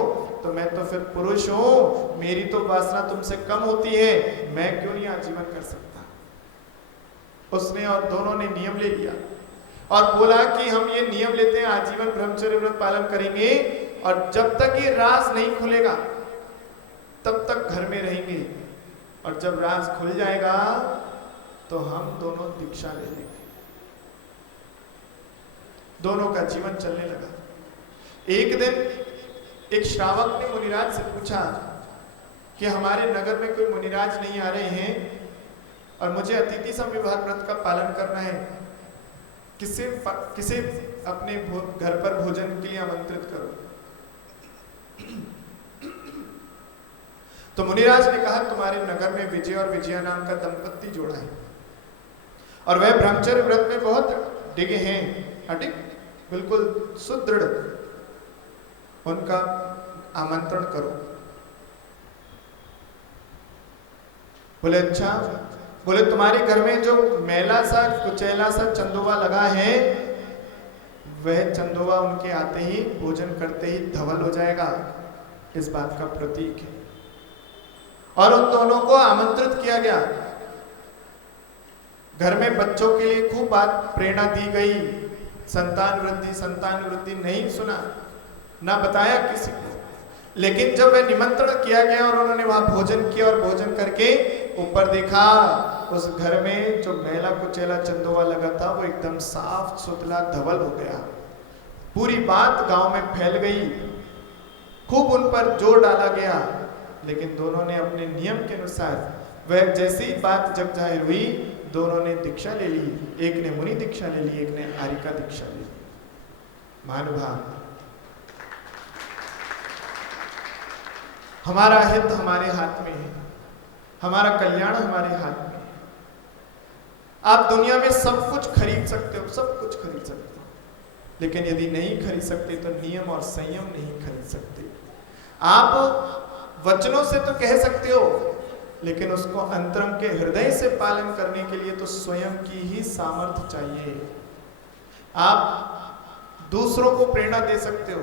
तो मैं तो फिर पुरुष हूं, मेरी तो वासना तुमसे कम होती है, मैं क्यों नहीं आजीवन कर सकता। उसने और दोनों ने नियम ले लिया और बोला कि हम ये नियम लेते हैं, आजीवन ब्रह्मचर्य व्रत पालन करेंगे और जब तक ये राज नहीं खुलेगा तब तक घर में रहेंगे, और जब राज खुल जाएगा तो हम दोनों दीक्षा ले लेंगे। दोनों का जीवन चलने लगा। एक दिन एक श्रावक ने मुनिराज से पूछा कि हमारे नगर में कोई मुनिराज नहीं आ रहे हैं और मुझे अतिथि संविवाह व्रत का पालन करना है, किसे अपने घर पर भोजन के लिए आमंत्रित करो। तो मुनिराज ने कहा, तुम्हारे नगर में विजय और विजया नाम का दंपत्ति जोड़ा है और वह ब्रह्मचर्य व्रत में बहुत डिगे हैं, अडिग, बिल्कुल सुदृढ़, उनका आमंत्रण करो। बोले अच्छा। बोले तुम्हारे घर में जो मैला सा कुचैला सा चंदोवा लगा है, वह चंदोवा उनके आते ही, भोजन करते ही धवल हो जाएगा, इस बात का प्रतीक है। और उन दोनों को आमंत्रित किया गया। घर में बच्चों के लिए खूब बात प्रेरणा दी गई, संतान वृद्धि नहीं सुना, ना बताया किसी को। लेकिन जब वह निमंत्रण किया गया और उन्होंने वहां भोजन किया और भोजन करके ऊपर देखा, उस घर में जो मैला कुचैला चंदोवा लगा था वो एकदम साफ सुथरा धवल हो गया। पूरी बात गांव में फैल गई, खूब उन पर जोर डाला गया। लेकिन दोनों ने अपने नियम के अनुसार, वह जैसी ही बात जग जाहिर हुई, दोनों ने दीक्षा ले ली। एक ने मुनि दीक्षा ले ली, एक ने आरिका दीक्षा ले ली। महानुभाव, हमारा हित हमारे हाथ में है, हमारा कल्याण हमारे हाथ में है। आप दुनिया में सब कुछ खरीद सकते हो, सब कुछ खरीद सकते हो, लेकिन यदि नहीं खरीद सकते तो नियम और संयम नहीं खरीद सकते। आप वचनों से तो कह सकते हो, लेकिन उसको अंतरंग के हृदय से पालन करने के लिए तो स्वयं की ही सामर्थ्य चाहिए। आप दूसरों को प्रेरणा दे सकते हो,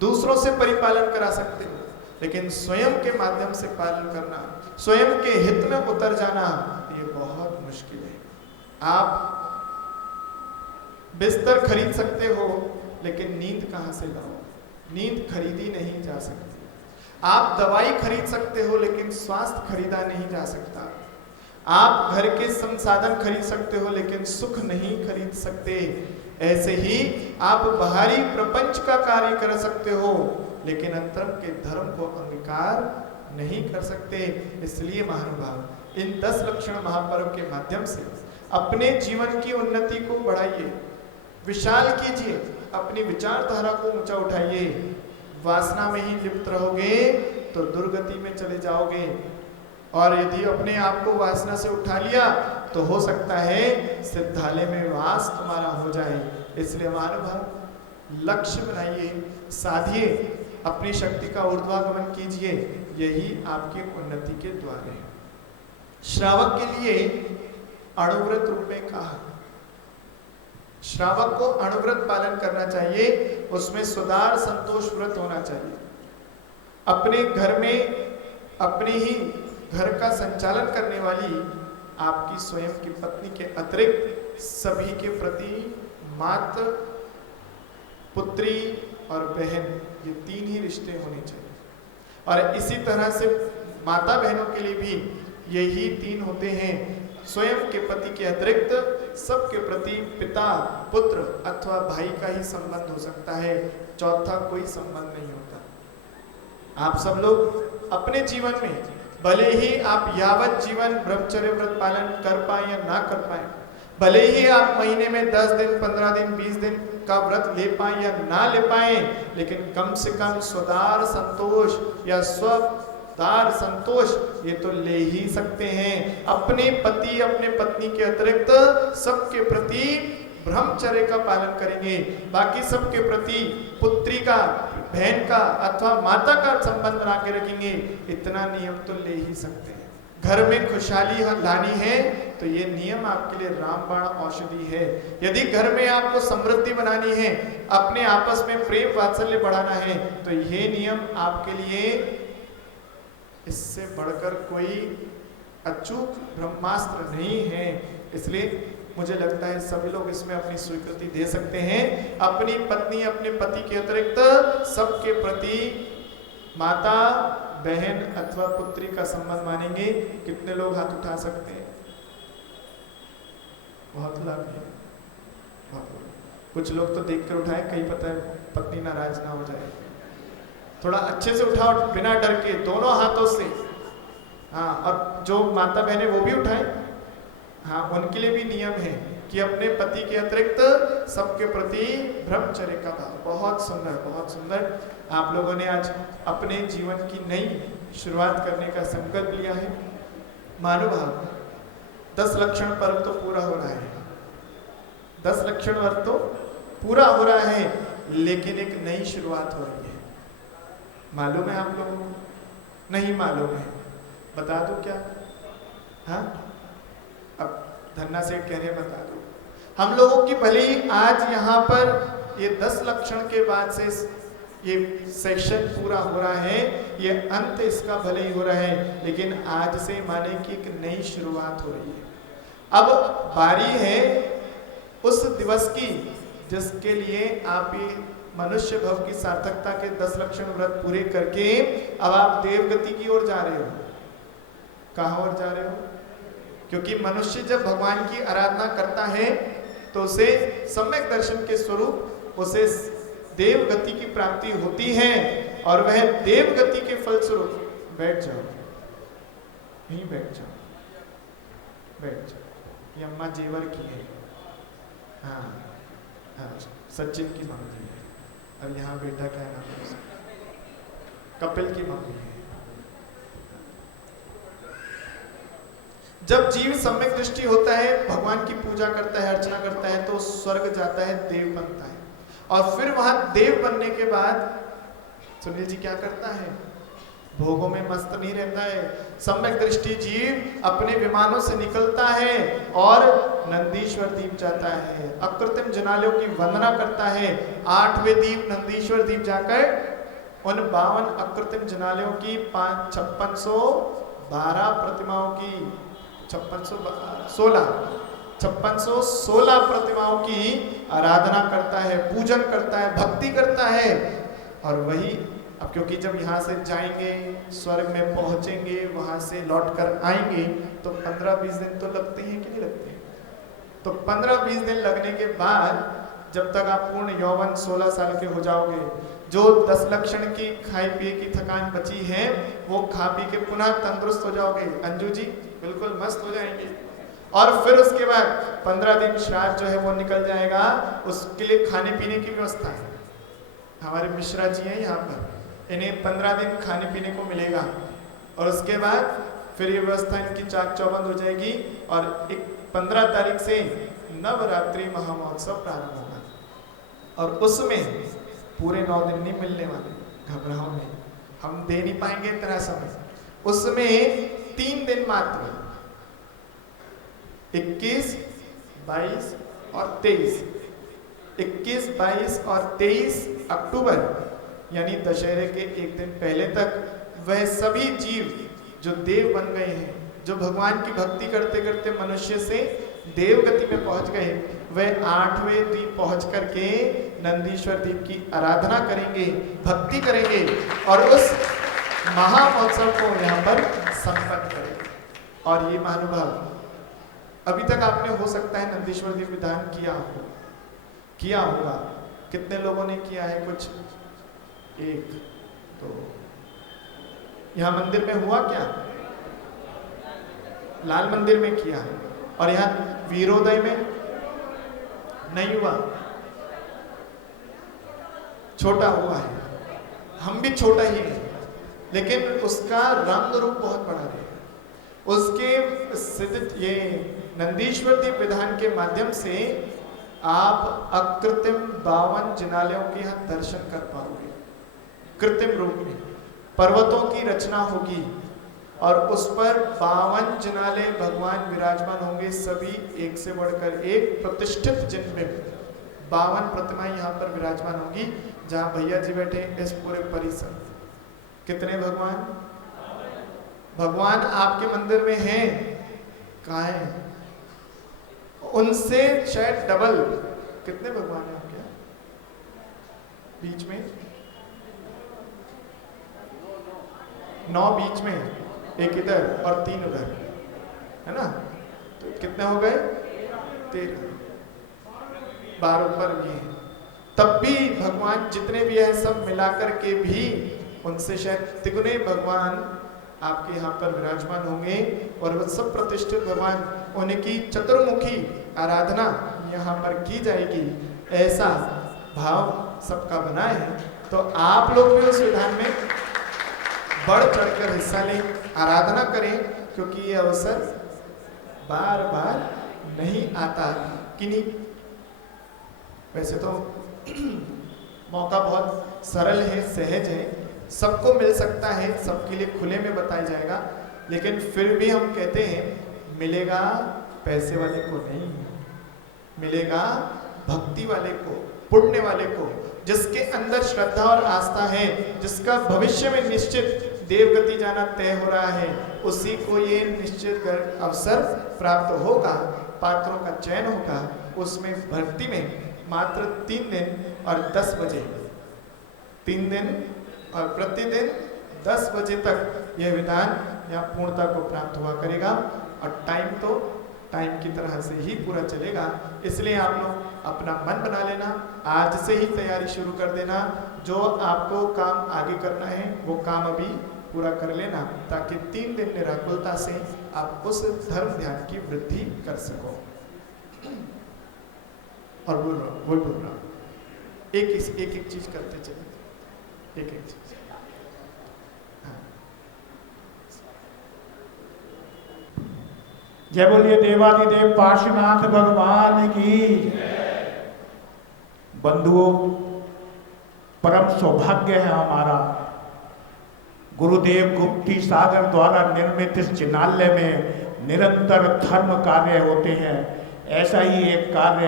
दूसरों से परिपालन करा सकते हो, लेकिन स्वयं के माध्यम से पालन करना, स्वयं के हित में उतर जाना, ये बहुत मुश्किल है। आप बिस्तर खरीद सकते हो, लेकिन नींद कहां से लाओ? नींद खरीदी नहीं जा सकती। आप दवाई खरीद सकते हो, लेकिन स्वास्थ्य खरीदा नहीं जा सकता। आप घर के संसाधन खरीद सकते हो, लेकिन सुख नहीं खरीद सकते। ऐसे ही आप बाहरी प्रपंच का कार्य कर सकते हो, लेकिन अंतरंग के धर्म को अंगीकार नहीं कर सकते। इसलिए महानुभाव, इन 10 लक्षण महापर्व के माध्यम से अपने जीवन की उन्नति को बढ़ाइए, विशाल कीजिए, अपनी विचारधारा को ऊंचा उठाइए। वासना में ही लिप्त रहोगे तो दुर्गति में चले जाओगे, और यदि अपने आप को वासना से उठा लिया तो हो सकता है सिद्धालय में वास तुम्हारा हो जाए। इसलिए महानुभाव, लक्ष्य बनाइए, साधिए, अपनी शक्ति का ऊर्ध्वागमन कीजिए, यही आपकी उन्नति के द्वार है। श्रावक के लिए अणुव्रत रूप में कहा, श्रावक को अणुव्रत पालन करना चाहिए, उसमें सुदार संतोष व्रत होना चाहिए। अपने घर में अपने ही घर का संचालन करने वाली आपकी स्वयं की पत्नी के अतिरिक्त सभी के प्रति माता, पुत्री और बहन, ये तीन ही रिश्ते होने चाहिए। और इसी तरह से माता बहनों के लिए भी यही तीन होते हैं। स्वयं के पति के अतिरिक्त सबके प्रति पिता, पुत्र अथवा भाई का ही संबंध हो सकता है, चौथा कोई संबंध नहीं होता। आप सब लोग अपने जीवन में भले ही आप यावत जीवन ब्रह्मचर्य व्रत पालन कर पाए या ना कर पाए, भले ही आप महीने में 10 दिन, 15 दिन, 20 दिन का व्रत ले पाए या ना ले पाए, लेकिन कम से कम स्वदार संतोष या स्वदार संतोष ये तो ले ही सकते हैं। अपने पति, अपने पत्नी के अतिरिक्त सबके प्रति ब्रह्मचर्य का पालन करेंगे, बाकी सबके प्रति पुत्री का, बहन का अथवा माता का संबंध बना के रखेंगे। इतना नियम तो ले ही सकते हैं। घर में खुशहाली लानी है तो ये नियम आपके लिए रामबाण औषधि है। यदि घर में आपको समृद्धि बनानी है, अपने आपस में प्रेम वात्सल्य बढ़ाना है, तो ये नियम आपके लिए इससे बढ़कर कोई अचूक ब्रह्मास्त्र नहीं है। इसलिए मुझे लगता है सभी लोग इसमें अपनी स्वीकृति दे सकते हैं। अपनी पत्नी, अपने पति के अतिरिक्त सबके प्रति माता, बहन अथवा पुत्री का संबंध मानेंगे। कितने लोग हाथ उठा सकते हैं? बहुत लाभ है, बहुत लोग। कुछ लोग तो देख कर उठाए, कहीं पता है पत्नी नाराज ना हो जाए। थोड़ा अच्छे से उठाओ, बिना डर के, दोनों हाथों से। हाँ, और जो माता बहन है वो भी उठाए। हाँ, उनके लिए भी नियम है कि अपने पति के अतिरिक्त सबके प्रति ब्रह्मचर्य का भाव। बहुत सुंदर, बहुत सुंदर। आप लोगों ने आज अपने जीवन की नई शुरुआत करने का संकल्प लिया है। महानुभाव, 10 लक्षण पर्व तो पूरा हो रहा है, 10 लक्षण वर्ग तो पूरा हो रहा है, लेकिन एक नई शुरुआत हो रही है। मालूम है आप लोगों को? नहीं मालूम है? बता दो क्या? हाँ, अब धन्ना सेठ कह रहे बता दो। हम लोगों की भले ही आज यहाँ पर ये 10 लक्षण के बाद से ये सेक्शन पूरा हो रहा है, ये अंत इसका भले ही हो रहा है, लेकिन आज से माने कि एक नई शुरुआत हो रही है। अब बारी है उस दिवस की जिसके लिए आप ये मनुष्य भव की सार्थकता के 10 लक्षण व्रत पूरे करके अब आप देवगति की ओर जा रहे हो। कहाँ ओर जा रहे हो? क्योंकि मनुष्य जब भगवान की आराधना करता है तो उसे सम्यक दर्शन के स्वरूप उसे देवगति की प्राप्ति होती है, और वह देवगति के फलस्वरूप बैठ जाओ, नहीं बैठ जाओ, बैठ जाओ। ये अम्मा जेवर की है। हाँ, हाँ, सचिन की मम्मी है। अब यहाँ बेटा क्या नाम है उसका? कपिल की मम्मी है। जब जीव सम्यक दृष्टि होता है, भगवान की पूजा करता है, अर्चना करता है, तो स्वर्ग जाता है, देव बनता है। और फिर वहां देव बनने के बाद सुनील जी क्या करता है? भोगों में मस्त नहीं रहता है। सम्यक दृष्टि जीव अपने विमानों से निकलता है और नंदीश्वर द्वीप जाता है, अकृत्रिम जनालयों की वंदना करता है। 8वें द्वीप नंदीश्वर द्वीप जाकर उन 52 अकृत्रिम जनालयों की 5612 प्रतिमाओं की 5616 प्रतिमाओं की आराधना करता है, पूजन करता है, भक्ति करता है। और वही अब क्योंकि जब यहाँ से जाएंगे, स्वर्ग में पहुंचेंगे, वहां से लौट कर आएंगे, तो 15-20 दिन तो लगते हैं कि नहीं लगते? तो 15-20 दिन लगने के बाद जब तक आप पूर्ण यौवन 16 साल के हो जाओगे, जो 10 लक्षण की खाए पिए की थकान बची है वो खा पी के पुनः तंदुरुस्त हो जाओगे। अंजू जी बिल्कुल मस्त हो जाएंगे। और फिर उसके बाद 15 दिन श्राद्ध जो है वो निकल जाएगा, उसके लिए खाने पीने की व्यवस्था है। हमारे मिश्रा जी हैं यहाँ पर, इन्हें 15 दिन खाने पीने को मिलेगा, और उसके बाद फिर ये व्यवस्था इनकी चाक चौबंद हो जाएगी, और एक 15 तारीख से नवरात्रि महामहोत्सव प्रारंभ होगा। और उसमें पूरे 9 दिन नहीं मिलने वाले, घबराओ नहीं, हम दे नहीं पाएंगे इतना समय। उसमें 3 दिन मात्र, 21, 22 और 23, 21, 22 और 23 अक्टूबर यानी दशहरे के एक दिन पहले तक वह सभी जीव जो देव बन गए हैं, जो भगवान की भक्ति करते करते मनुष्य से देव गति में पहुंच गए, वह 8वें द्वीप पहुंच करके नंदीश्वर द्वीप की आराधना करेंगे, भक्ति करेंगे और उस महामहोत्सव को यहाँ पर संपन्न करेंगे। और ये महानुभाव अभी तक आपने हो सकता है नंदीश्वर द्वीप विधान किया होगा। कितने लोगों ने किया है? कुछ एक तो यहाँ मंदिर में हुआ क्या? लाल मंदिर में किया है। और यहाँ वीरोदय में नहीं हुआ, छोटा हुआ है। हम भी छोटा ही है, लेकिन उसका रंग रूप बहुत बड़ा है। उसके सिद्ध ये नंदीश्वर द्वीप विधान के माध्यम से आप अकृत्रिम 52 जिनालयों के यहाँ दर्शन कर पाओगे। कृत्रिम रूप में पर्वतों की रचना होगी और उस पर 52 जिनालय भगवान विराजमान होंगे, सभी एक से बढ़कर एक प्रतिष्ठित जिनमें 52 प्रतिमाएं यहाँ पर विराजमान होंगी। जहाँ भैया जी बैठे इस पूरे परिसर, कितने भगवान आपके मंदिर में हैं? कहाँ हैं? उनसे शायद डबल कितने भगवान हैं आपके यहाँ? बीच में 9 बीच में, एक इधर और 3 उधर, है ना? तो कितने हो गए? 13। 12 ऊपर ये हैं। तब भी भगवान जितने भी हैं सब मिलाकर के भी उनसे शायद तिगुने भगवान आपके यहाँ पर विराजमान होंगे और वह सब प्रतिष्ठित भगवान, उनकी चतुर्मुखी आराधना यहाँ पर की जाएगी। ऐसा भाव सबका बना है। तो आप लोग भी उस विधान में बढ़ चढ़कर हिस्सा लें, आराधना करें, क्योंकि ये अवसर बार बार नहीं आता। किन्हीं वैसे तो मौका बहुत सरल है, सहज है, सबको मिल सकता है, सबके लिए खुले में बताया जाएगा, लेकिन फिर भी हम कहते हैं मिलेगा पैसे वाले को नहीं, मिलेगा भक्ति वाले को, पुण्य वाले को, जिसके अंदर श्रद्धा और आस्था है, जिसका भविष्य में निश्चित देवगति जाना तय हो रहा है, उसी को ये निश्चित अवसर प्राप्त होगा, पात्रों का चयन होगा। उसमें भक्ति में मात्र 3 दिन और 10 बजे, 3 दिन और प्रतिदिन 10 बजे तक यह विधान यहाँ पूर्णता को प्राप्त हुआ करेगा। और टाइम की तरह से ही पूरा चलेगा। इसलिए आप लोग अपना मन बना लेना, आज से ही तैयारी शुरू कर देना। जो आपको काम आगे करना है वो काम अभी पूरा कर लेना, ताकि 3 दिन निराकुलता से आप उस धर्म ध्यान की वृद्धि कर सको। और बोल रहा एक चीज करते चले, एक चीज। जय बोलिए देवादिदेव पार्श्वनाथ भगवान की। बंधुओं, परम सौभाग्य है हमारा, गुरुदेव गुप्ती सागर द्वारा निर्मित इस जिनालय में निरंतर धर्म कार्य होते हैं। ऐसा ही एक कार्य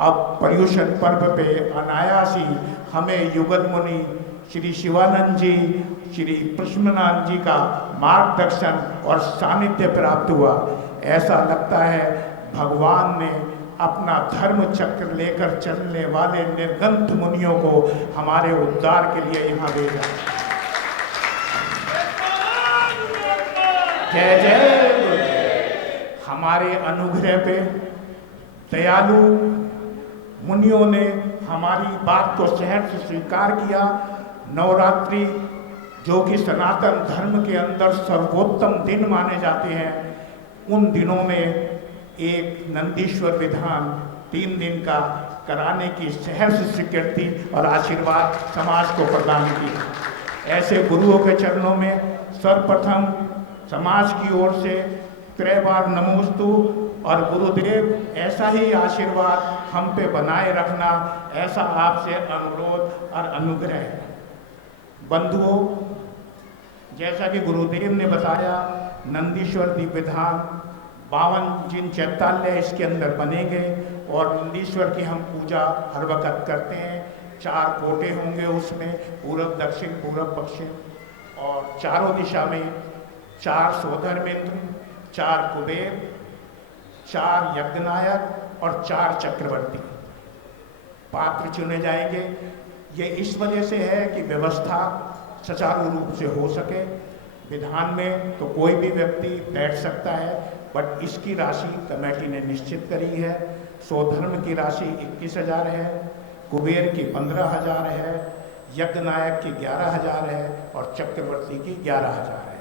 अब पर्युषण पर्व पे अनायास ही हमें युगल मुनि श्री शिवानंद जी, श्री कृष्णनाथ जी का मार्गदर्शन और सानिध्य प्राप्त हुआ। ऐसा लगता है भगवान ने अपना धर्म चक्र लेकर चलने वाले निर्गंथ मुनियों को हमारे उद्धार के लिए यहाँ भेजा। जय जय। हमारे अनुग्रह पे दयालु मुनियों ने हमारी बात को सहर्ष स्वीकार किया। नवरात्रि जो कि सनातन धर्म के अंदर सर्वोत्तम दिन माने जाते हैं, उन दिनों में एक नंदीश्वर विधान 3 दिन का कराने की सहर्ष स्वीकृति और आशीर्वाद समाज को प्रदान की। ऐसे गुरुओं के चरणों में सर्वप्रथम समाज की ओर से त्रैबार नमोस्तु। और गुरुदेव ऐसा ही आशीर्वाद हम पे बनाए रखना, ऐसा आपसे अनुरोध और अनुग्रह है। बंधुओं, जैसा कि गुरुदेव ने बताया, नंदीश्वर द्वीप विधान 52 जिन चैतालय इसके अंदर बनेंगे और नंदीश्वर की हम पूजा हर वक्त करते हैं। 4 कोटे होंगे उसमें, पूरब, दक्षिण, पूरब, पश्चिम, और चारों दिशा में 4 सोधर्मेंद्र, 4 कुबेर, 4 यज्ञनायक और 4 चक्रवर्ती पात्र चुने जाएंगे। ये इस वजह से है कि व्यवस्था सुचारू रूप से हो सके। विधान में तो कोई भी व्यक्ति बैठ सकता है, बट इसकी राशि कमेटी ने निश्चित करी है। सोधर्म की राशि 21,000 है, कुबेर की 15,000 है, यज्ञनायक की 11,000 है और चक्रवर्ती की 11,000 है।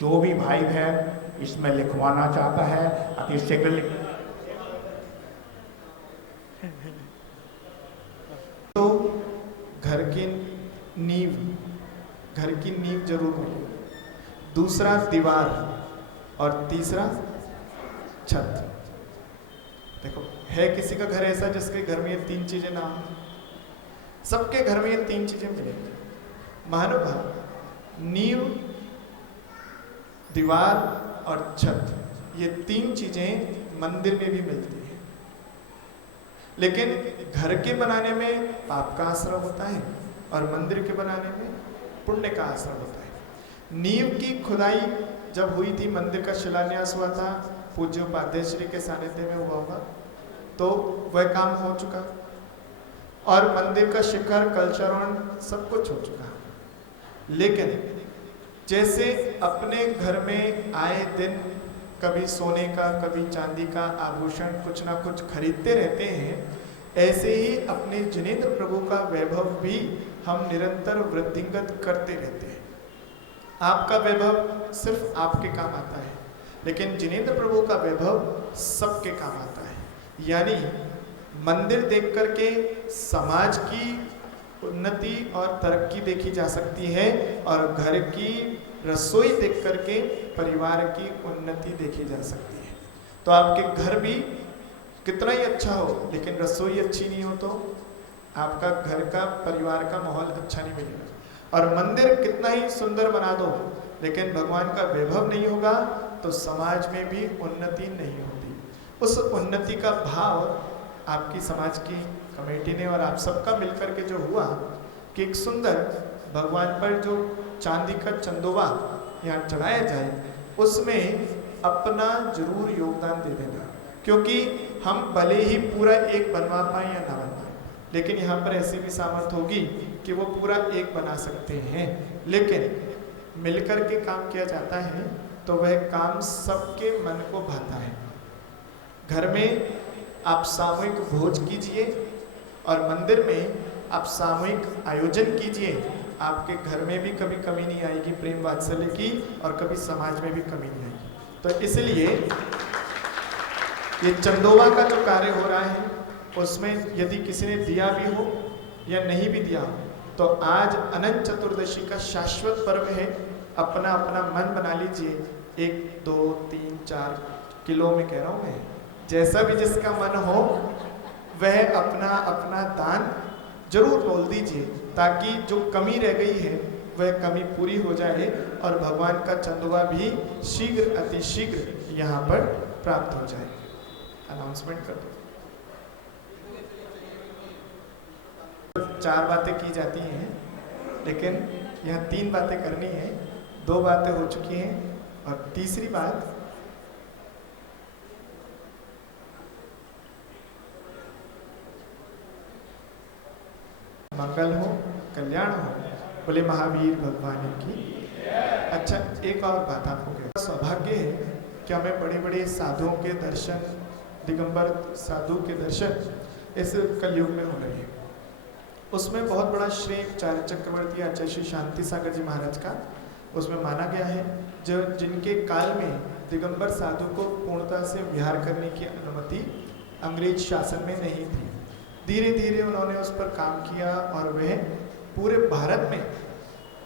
जो भी भाई बहन इसमें लिखवाना चाहता है अति शीघ्र लिख। तो घर की नींव जरूर हो, दूसरा दीवार और तीसरा छत। देखो, है किसी का घर ऐसा जिसके घर में ये 3 चीजें ना हो? सबके घर में ये 3 चीजें मिलेंगी। महानुभाव, नींव, दीवार और छत, ये 3 चीजें मंदिर में भी मिलती है। लेकिन घर के बनाने में पाप का आश्रय होता है और मंदिर के बनाने में पुण्य का आश्रय होता है। नींव की खुदाई जब हुई थी, मंदिर का शिलान्यास हुआ था, पूज्य उपाध्याय श्री के सानिध्य में हुआ होगा, तो वह काम हो चुका और मंदिर का शिखर, कलशारोहण सब कुछ हो चुका। लेकिन जैसे अपने घर में आए दिन कभी सोने का कभी चांदी का आभूषण कुछ ना कुछ खरीदते रहते हैं, ऐसे ही अपने जिनेंद्र प्रभु का वैभव भी हम निरंतर वृद्धिंगत करते रहते हैं। आपका वैभव सिर्फ आपके काम आता है, लेकिन जिनेंद्र प्रभु का वैभव सबके काम आता है। यानी मंदिर देख करके समाज की उन्नति और तरक्की देखी जा सकती है और घर की रसोई देख करके परिवार की उन्नति देखी जा सकती है। तो आपके घर भी कितना ही अच्छा हो, लेकिन रसोई अच्छी नहीं हो तो आपका घर का, परिवार का माहौल अच्छा नहीं मिलेगा। और मंदिर कितना ही सुंदर बना दो, लेकिन भगवान का वैभव नहीं होगा तो समाज में भी उन्नति नहीं होती। उस उन्नति का भाव आपकी समाज की कमेटी ने और आप सबका मिलकर के जो हुआ कि एक सुंदर भगवान पर जो चांदी का चंदोवा यहाँ चढ़ाया जाए, उसमें अपना जरूर योगदान दे देना। क्योंकि हम भले ही पूरा एक बनवा पाए या ना बन पाए, लेकिन यहाँ पर ऐसी भी सामर्थ होगी कि वो पूरा एक बना सकते हैं। लेकिन मिलकर के काम किया जाता है तो वह काम सबके मन को भाता है। घर में आप सामूहिक भोज कीजिए और मंदिर में आप सामूहिक आयोजन कीजिए, आपके घर में भी कभी कमी नहीं आएगी प्रेम वात्सल्य की और कभी समाज में भी कमी नहीं आएगी। तो इसलिए ये चंदोवा का जो कार्य हो रहा है, उसमें यदि किसी ने दिया भी हो या नहीं भी दिया हो, तो आज अनंत चतुर्दशी का शाश्वत पर्व है। अपना अपना मन बना लीजिए, 1, 2, 3, 4 किलो में कह रहा हूँ मैं, जैसा भी जिसका मन हो वह अपना अपना दान जरूर बोल दीजिए, ताकि जो कमी रह गई है वह कमी पूरी हो जाए और भगवान का चंदोवा भी शीघ्र अतिशीघ्र यहाँ पर प्राप्त हो जाए। अनाउंसमेंट कर दो। 4 बातें की जाती हैं, लेकिन यहाँ 3 बातें करनी है। 2 बातें हो चुकी हैं और तीसरी बात मंगल हो, कल्याण हो, बोले महावीर भगवान की। अच्छा, एक और बात आपको कहता, सौभाग्य है कि हमें बड़े बड़े साधुओं के दर्शन, दिगंबर साधु के दर्शन इस कलयुग में हो रहे हैं। उसमें बहुत बड़ा श्रेय आचार्य चक्रवर्ती आचार्य श्री शांति सागर जी महाराज का उसमें माना गया है, जो जिनके काल में दिगंबर साधु को पूर्णता से विहार करने की अनुमति अंग्रेज शासन में नहीं थी। धीरे धीरे उन्होंने उस पर काम किया और वह पूरे भारत में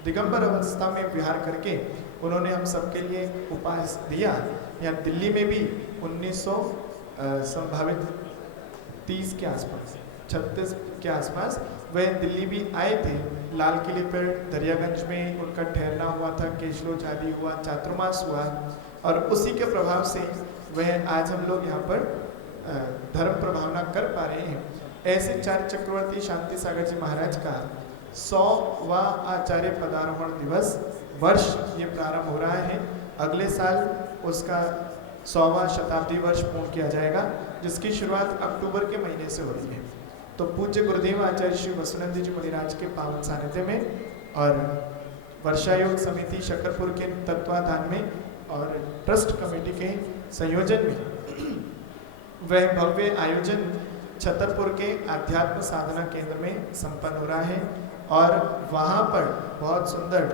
दिगंबर अवस्था में विहार करके उन्होंने हम सबके लिए उपाय दिया। या दिल्ली में भी 1900 संभावित 30 के आसपास, 36 के आसपास वह दिल्ली भी आए थे। लाल किले पर दरियागंज में उनका ठहरना हुआ था, केशलोच आदि हुआ, चातुर्मास हुआ और उसी के प्रभाव से वह आज हम लोग यहाँ पर धर्म प्रभावना कर पा रहे हैं। ऐसे आचार्य चक्रवर्ती शांति सागर जी महाराज का 100वां आचार्य पदारोहण दिवस वर्ष ये प्रारंभ हो रहा है अगले साल उसका 100वां शताब्दी वर्ष पूर्ण किया जाएगा, जिसकी शुरुआत अक्टूबर के महीने से हो रही है। तो पूज्य गुरुदेव आचार्य श्री वसुनंद जी मुनिराज के पावन सानिध्य में और वर्षा योग समिति शकरपुर के तत्वाधान में और ट्रस्ट कमेटी के संयोजन में वह भव्य आयोजन छतरपुर के अध्यात्म साधना केंद्र में संपन्न हो रहा है और वहाँ पर बहुत सुंदर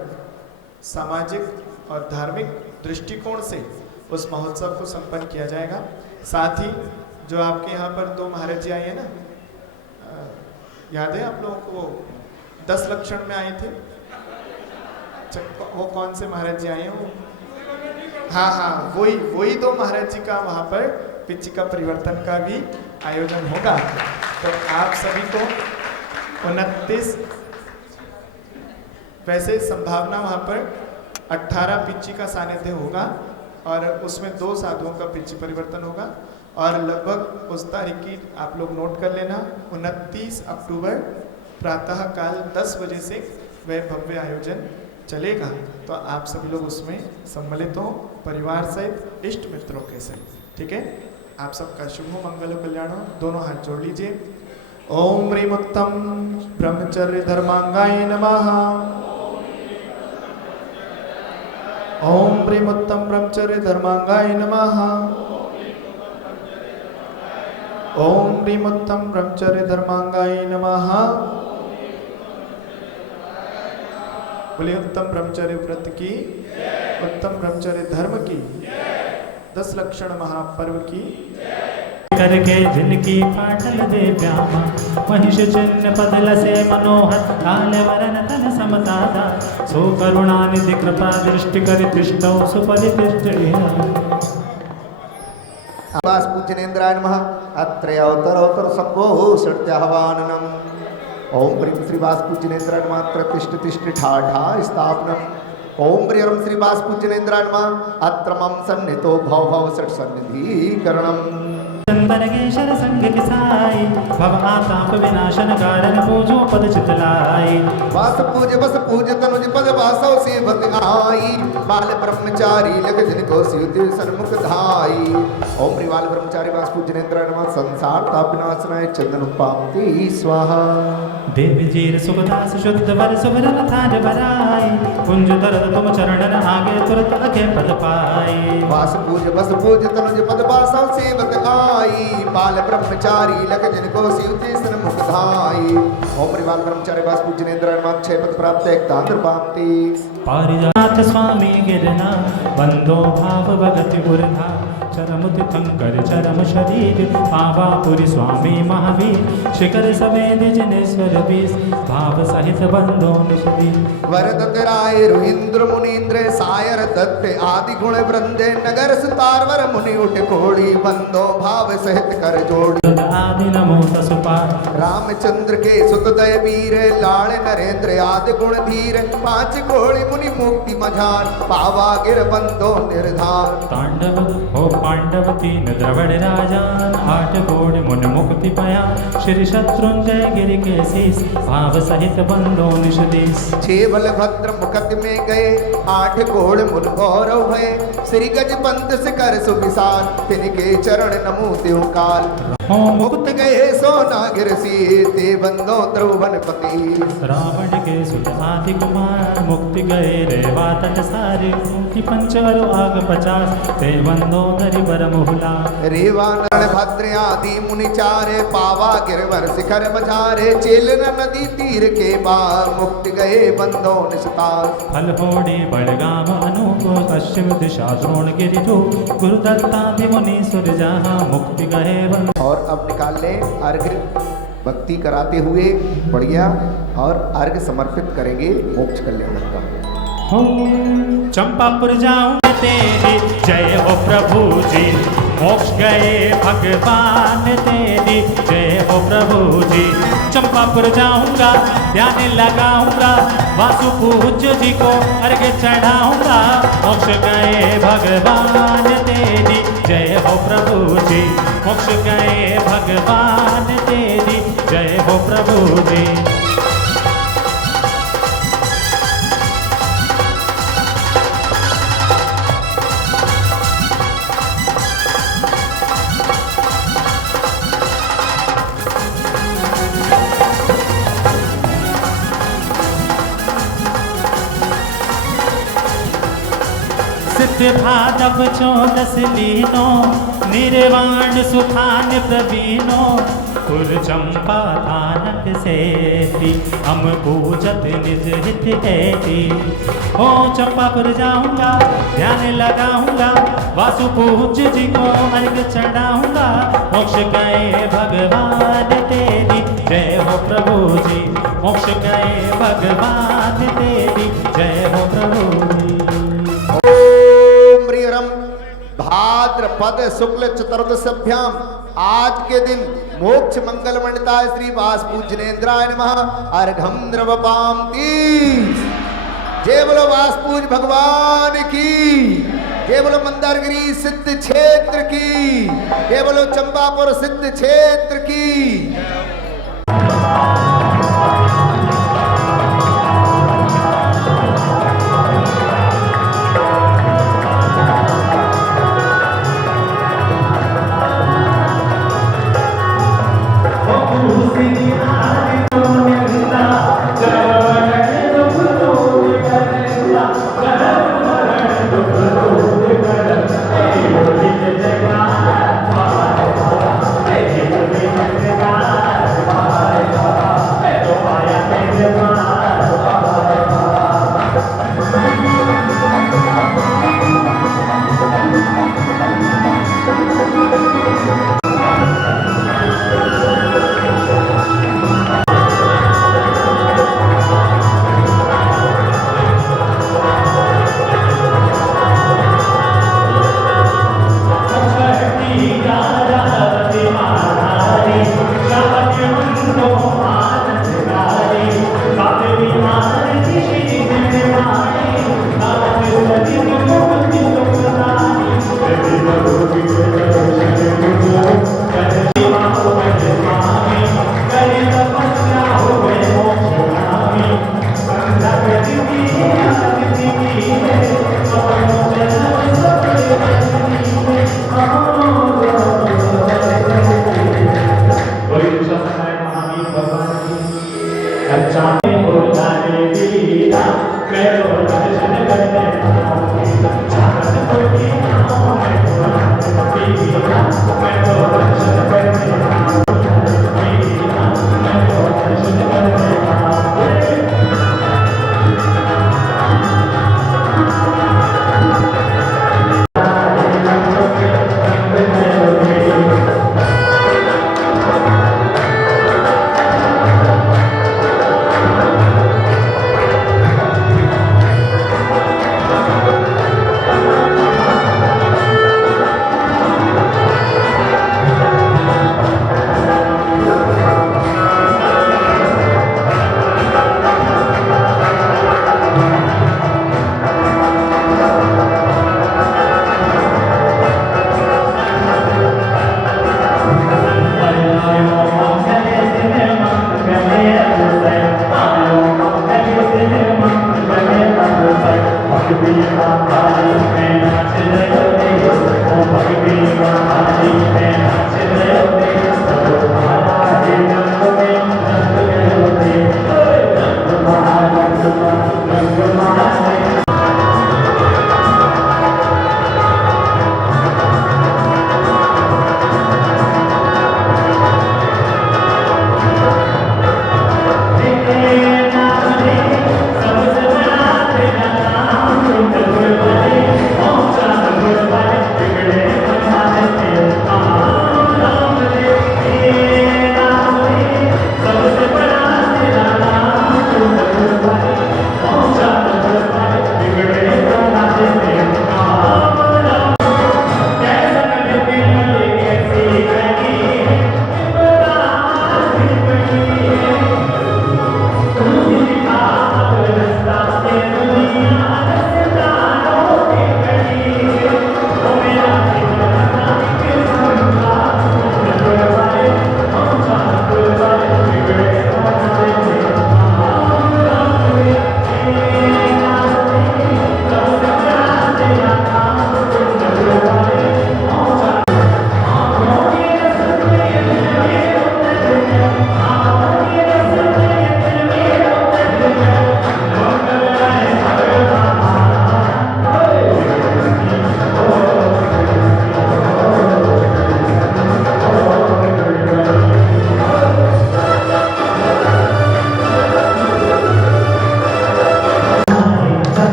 सामाजिक और धार्मिक दृष्टिकोण से उस महोत्सव को संपन्न किया जाएगा। साथ ही जो आपके यहाँ पर 2 महाराज जी आए हैं ना, याद है आप लोगों को, वो 10 लक्षण में आए थे? वो कौन से महाराज जी आए हैं वो? हाँ, वही 2 महाराज जी का वहाँ पर पिचिका परिवर्तन का भी आयोजन होगा। तो आप सभी को 29 वैसे संभावना वहाँ पर 18 पिच्ची का सानिध्य होगा और उसमें 2 साधुओं का पिच्ची परिवर्तन होगा और लगभग उस तारीख की आप लोग नोट कर लेना, 29 अक्टूबर प्रातः काल 10 बजे से वह भव्य आयोजन चलेगा। तो आप सभी लोग उसमें सम्मिलित हो, परिवार सहित, इष्ट मित्रों के सहित। ठीक है, आप सबका शुभ हो, मंगल हो, कल्याण हो। दोनों हाथ जोड़ लीजिए। ओम ह्रीं उत्तम ब्रह्मचर्य धर्मांगाय नमः। ओम ह्रीं उत्तम ब्रह्मचर्य धर्मांगाय नमः। ओम ह्रीं उत्तम ब्रह्मचर्य धर्मांगाय नमः। बोलिए उत्तम ब्रह्मचर्य व्रत की, उत्तम ब्रह्मचर्य धर्म की, 10 लक्षण महापर्व की करके जिनकी पाटल दे व्यामा महिष चिन्ह पदल से मनोहर काल वरन तन समतादा सो करुणानिधि कृपा दृष्टि कर तिष्ठौ सुपरितिष्ठ वास पूजनेन्द्राय नमः। अत्र अवतर संभो सत्याह्वाननम्। ओम ह्रीं श्री वास पूजनेन्द्राय नमः। अत्र तिष्ठ तिष्ठ ठा ठा स्थापनम्। ओम ह्रीं श्री वास पूजनेन्द्राय नमः। अत्र मम सन्निधो भव भव षट् सन्निधिकरणम्। चंदन केशर संग के साई भव आताप विनाशन कारण पूजो पद चितलाई वास पूज तनुज पद वासव सेवत आई बाल ब्रह्मचारी लग जिनको सियुति सन्मुख धाई। ओम ह्रीं बाल ब्रह्मचारी वास पूजनेन्द्राय नमः। संसार ताप विनाशनाय चंदन पावती स्वाहा। देव जीर सुखदास शुद्ध वर सुवरन थाज बराई कुंज दरद तुम चरणन आगे तुरत अगे पद पाई। वास पूज तनुज पद वासव सेवत आई बाल ब्रह्मचारी लग जिनको सियुति सन्मुख धाई। ओम ह्रीं बाल ब्रह्मचारी वास पूजनेन्द्राय नमः। 6 पद प्राप्त एकतांत्र पावती। पारिजात स्वामी गिरना बंदो भाव भगति उर्धा चरम तीर्थंकर चरम शरीर पावापुरी स्वामी महावीर शिखर सवेद जिनेश्वर बीस भाव सहित बंदो निषदी। वरदत राय रुहिंद्र मुनीन्द्र सायर दत्त आदि गुण वृंदे नगर सुतारवर मुनि उठ कोड़ी बंदो भाव सहित कर जोड़ी। आदि नमो तसुपार रामचंद्र के सुत दय वीर लाड़ नरेंद्र आदि गुण धीर 5 कोड़ी मुनि मुक्ति मझार पावा गिर बंदो निर्धार। तांडव हो पांडव 3 द्रवड़ राजान 8 कोड़ मुन मुक्ति पाया श्री शत्रुंजय गिरि के शीस भाव सहित बंदो निषदेश। 6 बलभद्र मुकट में गए 8 कोड़ मुन गौरव भय श्री गज पंथ शिखर सुविशाल तिनके चरण नमो त्यों काल। मुक्त गए सोनागिर सीते बंदो द्रवन पति। रावण के सुत आदि कुमार मुक्ति गए रेवा तट सारे मुक्ति पंचवरु आग 50 ते बंदो धरि बर मुहला। रेवा नरण भद्र आदि मुनि चारे पावा गिरवर शिखर बजारे चेलन नदी तीर के पार मुक्ति गए बंदो निस्तार। फल होड़े बड़गाम अनूप पश्चिम दिशा द्रोण गिरि गुरुदत्तादि मुनि सुर जहाँ मुक्ति गए बंदो। और अब निकाल लें अर्घ्य भक्ति कराते हुए बढ़िया और अर्घ्य समर्पित करेंगे मोक्ष कल्याण का। हो चंपापुर जाऊं तेरी जय हो प्रभु जी मोक्ष गए भगवान तेरी जय हो प्रभु जी। चंपापुर जाऊंगा ध्यान लगाऊंगा वासु पूज्य जी को अर्घ्य चढ़ाऊंगा मोक्ष गए भगवान तेरी जय हो प्रभु जी मोक्ष गए भगवान तेरी जय हो प्रभु जी। कार्तिक भादव 14 लीनो, निर्वाण सुखान प्रवीणो, पुर चंपा धानक सेती, हम पूजत निज हित हेती। ओ चंपापुर जाऊंगा, ध्यान लगाऊंगा, वासु पूज्य जी को अर्घ चढ़ाऊंगा। मोक्ष गए भगवान तेरी, जय हो प्रभु जी। मोक्ष गए भगवान तेरी, जय हो प्रभु जी। ओम प्रियरम भाद्रपद शुक्ल चतुर्दश्याम आज के दिन मोक्ष मंगल मंडिताय श्री वास पूजनेन्द्राय नमः अर्घम द्रवपाम तीज। जय बोलो वास पूज भगवान की, जय बोलो मंदारगिरी सिद्ध क्षेत्र की, जय बोलो चंपापुर सिद्ध क्षेत्र की।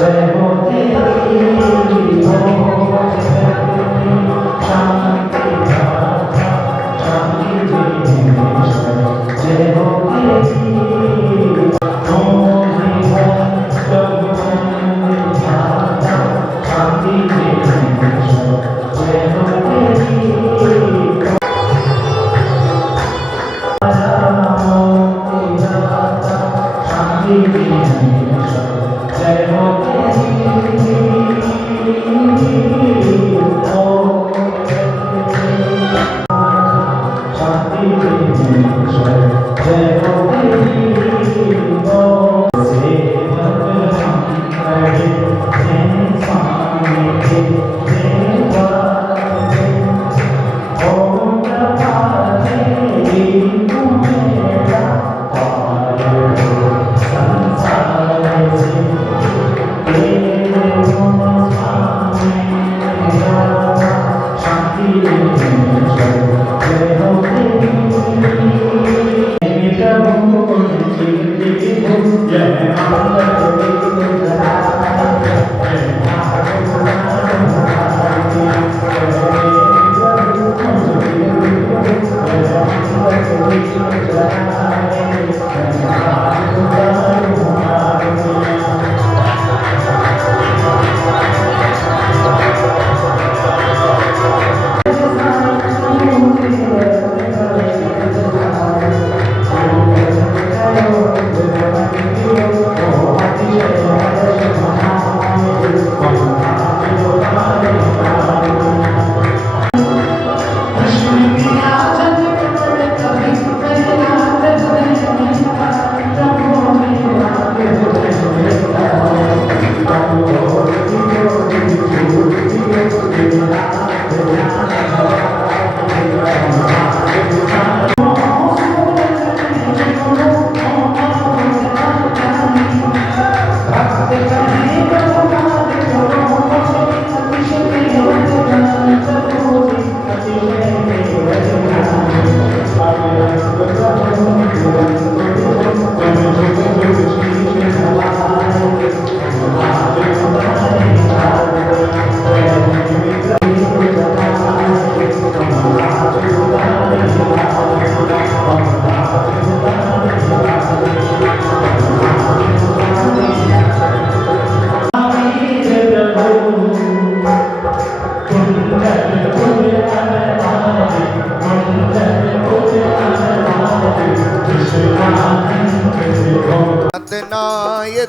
जय हो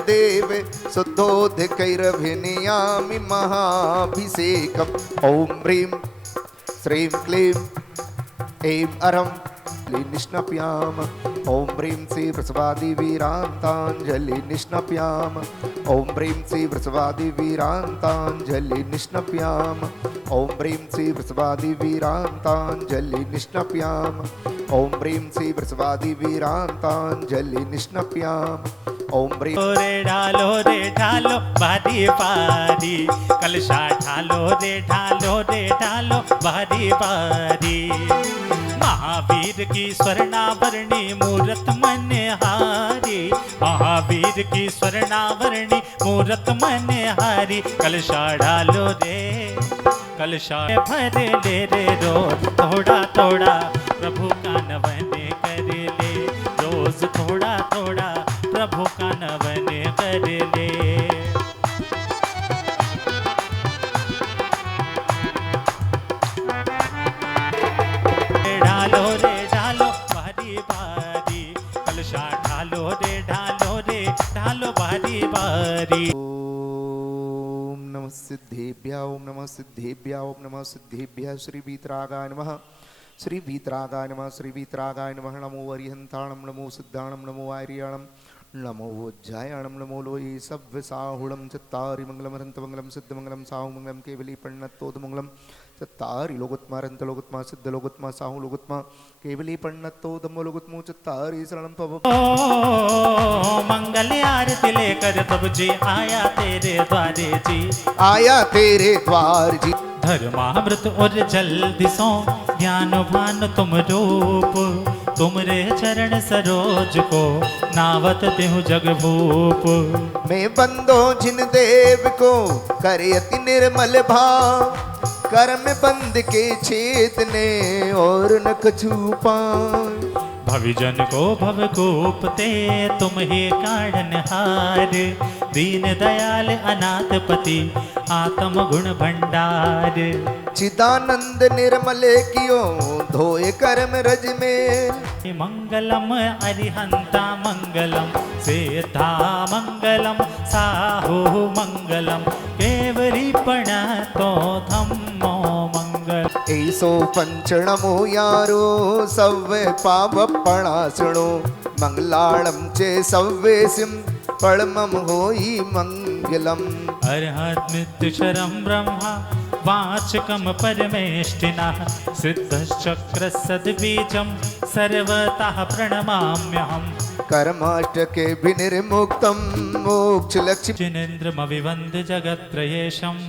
देव शुद्धोदकैरभिनयामि महाभिषेकम् ॐ ह्रीं श्रीं क्लीं ऐं अरं निष्णप्याम ॐ ह्रीं श्री वृषभादिवीरान्ताञ्जलि निष्णप्याम ॐ ह्रीं श्री वृषभादिवीरान्ताञ्जलि निष्णप्याम ॐ ह्रीं श्री वृषभादिवीरान्ताञ्जलि निष्णप्याम ॐ ह्रीं श्री वृषभादिवीरान्ताञ्जलि निष्णप्याम ॐ ह्रीं रे ढालो बारी बारी कलशा ढालो रे ढालो बारी बारी महावीर की स्वर्णावरणी मूरत मनहारी महावीर की स्वर्णावरणी मूरत मनहारी कलशा ढालो रे कलशा भर ले रे रोज थोड़ा थोड़ा प्रभु का नवन कर ले रोज थोड़ा थोड़ा प्रभु का नवन कर ले ढालो बारी बारी कलशा ढालो बारी बारी ओम नमः सिद्धेभ्यः ओम नमः सिद्धेभ्यः ओम नमः सिद्धेभ्यः श्री वीतरागाय नमः श्री वीतरागाय नमः श्री वीतरागाय नमः नमो अरिहन्ताणं नमो सिद्धाणं नमो आर्याणं नमो वोज्जायाणं नमो लोये सव्यसाहुलं चत्तारि मंगलम हरन्तमंगलं सिद्धमंगलं साहुमंगलं केवली पण्णत्तोदमंगलं चत्तारि लोकोत्मा हरन्तलोकोत्मा सिद्धलोकोत्मा साहुलोकोत्मा केवली पण्णत्तोदमो लोकोत्मो चत्तारि शरणं तव मंगल आरती लेकर तब जी आया तेरे द्वारे जी आया तेरे द्वार जी धर्मामृत और जल्दी सो ज्ञान भान तुम रूप तुमरे चरण सरोज को नावत देहु जग भूप मैं बंदो जिन देव को करे अति निर्मल भाव कर्म बंद के छेदने और न कछु पाए भविजन को भवकूपते तुम ही कारणहार दीन दयाल अनाथपति आत्म गुण भंडार चिदानंद निर्मल कियो धोए कर्म रज में मंगलम अरिहंता मंगलम सेता मंगलम साहु मंगलम केवली तो धम्मो मंगल ऐसो पंचणमो यारो सव्वे पाव पणासणो मंगलाळं चे सव्वेसिं पळमं होई मंगलम् अर्हन्नित्यक्षरं ब्रह्मा वाचकं परमेष्टिनः सिद्धश्चक्रसद्बीजं सर्वतः प्रणमाम्यहम् कर्माष्टके विनिर्मुक्तं मोक्षलक्ष्मी जिनेन्द्रमविवन्द्य जगत्त्रयेशम्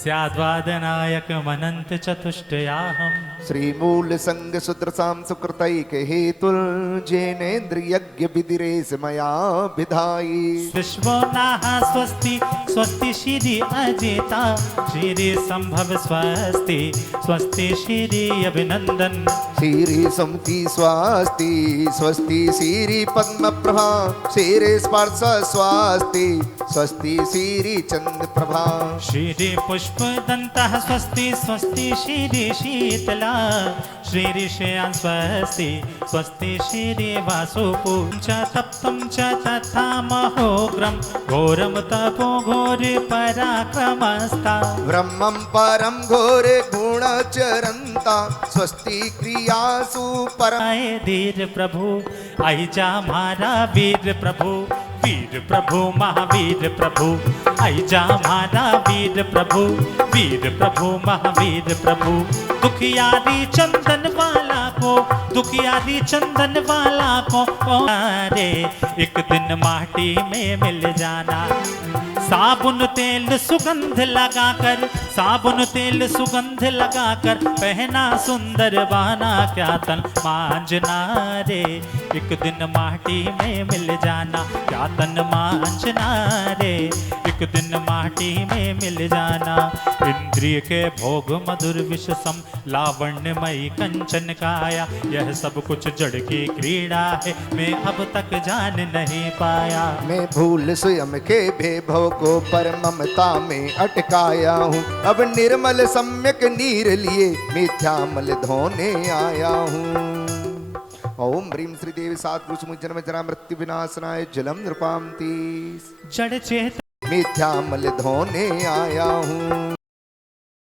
स्याद्वादनायकमनन्त चतुष्टयाहम् श्रीमूल संग सुद्रसां सुकृतैक हेतुल जैनेन्द्र यज्ञ विदिरेश मया विधायि विश्वो नाः स्वस्ति स्वस्ति श्री अजेता श्री संभव स्वस्ति स्वस्ति श्री अभिनंदन श्री सुमति स्वास्ति स्वस्ति श्री पद्म प्रभा श्री स्पर्श स्वास्ति स्वस्ति श्री चंद्र प्रभा श्री पुष्पदन्तः स्वस्ति स्वस्ति श्री शीतला श्री श्रेयान् स्वस्ति स्वस्ति श्री वासुपूं च तप्तं च तथा महोग्रं घोरं तपो घोर पराक्रमस्ता ब्रह्मं परं घोरे गुणचरन्ता स्वस्ति क्रियासु परम आए धीर प्रभु आई जा मारा वीर प्रभु महावीर प्रभु आई जा मारा वीर प्रभु महावीर प्रभु दुखियारी चंदन वाला को अरे एक दिन माटी में मिल जाना साबुन तेल सुगंध लगाकर पहना सुंदर बाना क्या तन मांझना रे एक दिन माटी में मिल जाना क्या तन मांझना रे एक दिन माटी में मिल जाना इंद्रिय के भोग मधुर विषसम लावण्यमयी कंचन काया यह सब कुछ जड़ की क्रीड़ा है मैं अब तक जान नहीं पाया मैं भूल स्वयं के वैभव को पर ममता में अटकाया हूँ अब निर्मल सम्यक नीर लिए मिथ्यामल धोने आया हूँ ओम ह्रीं श्री देवी सात जन्म जरा मृत्यु विनाशनाय जलम नृपांति जड़ चेत मिथ्या मल धोने आया हूँ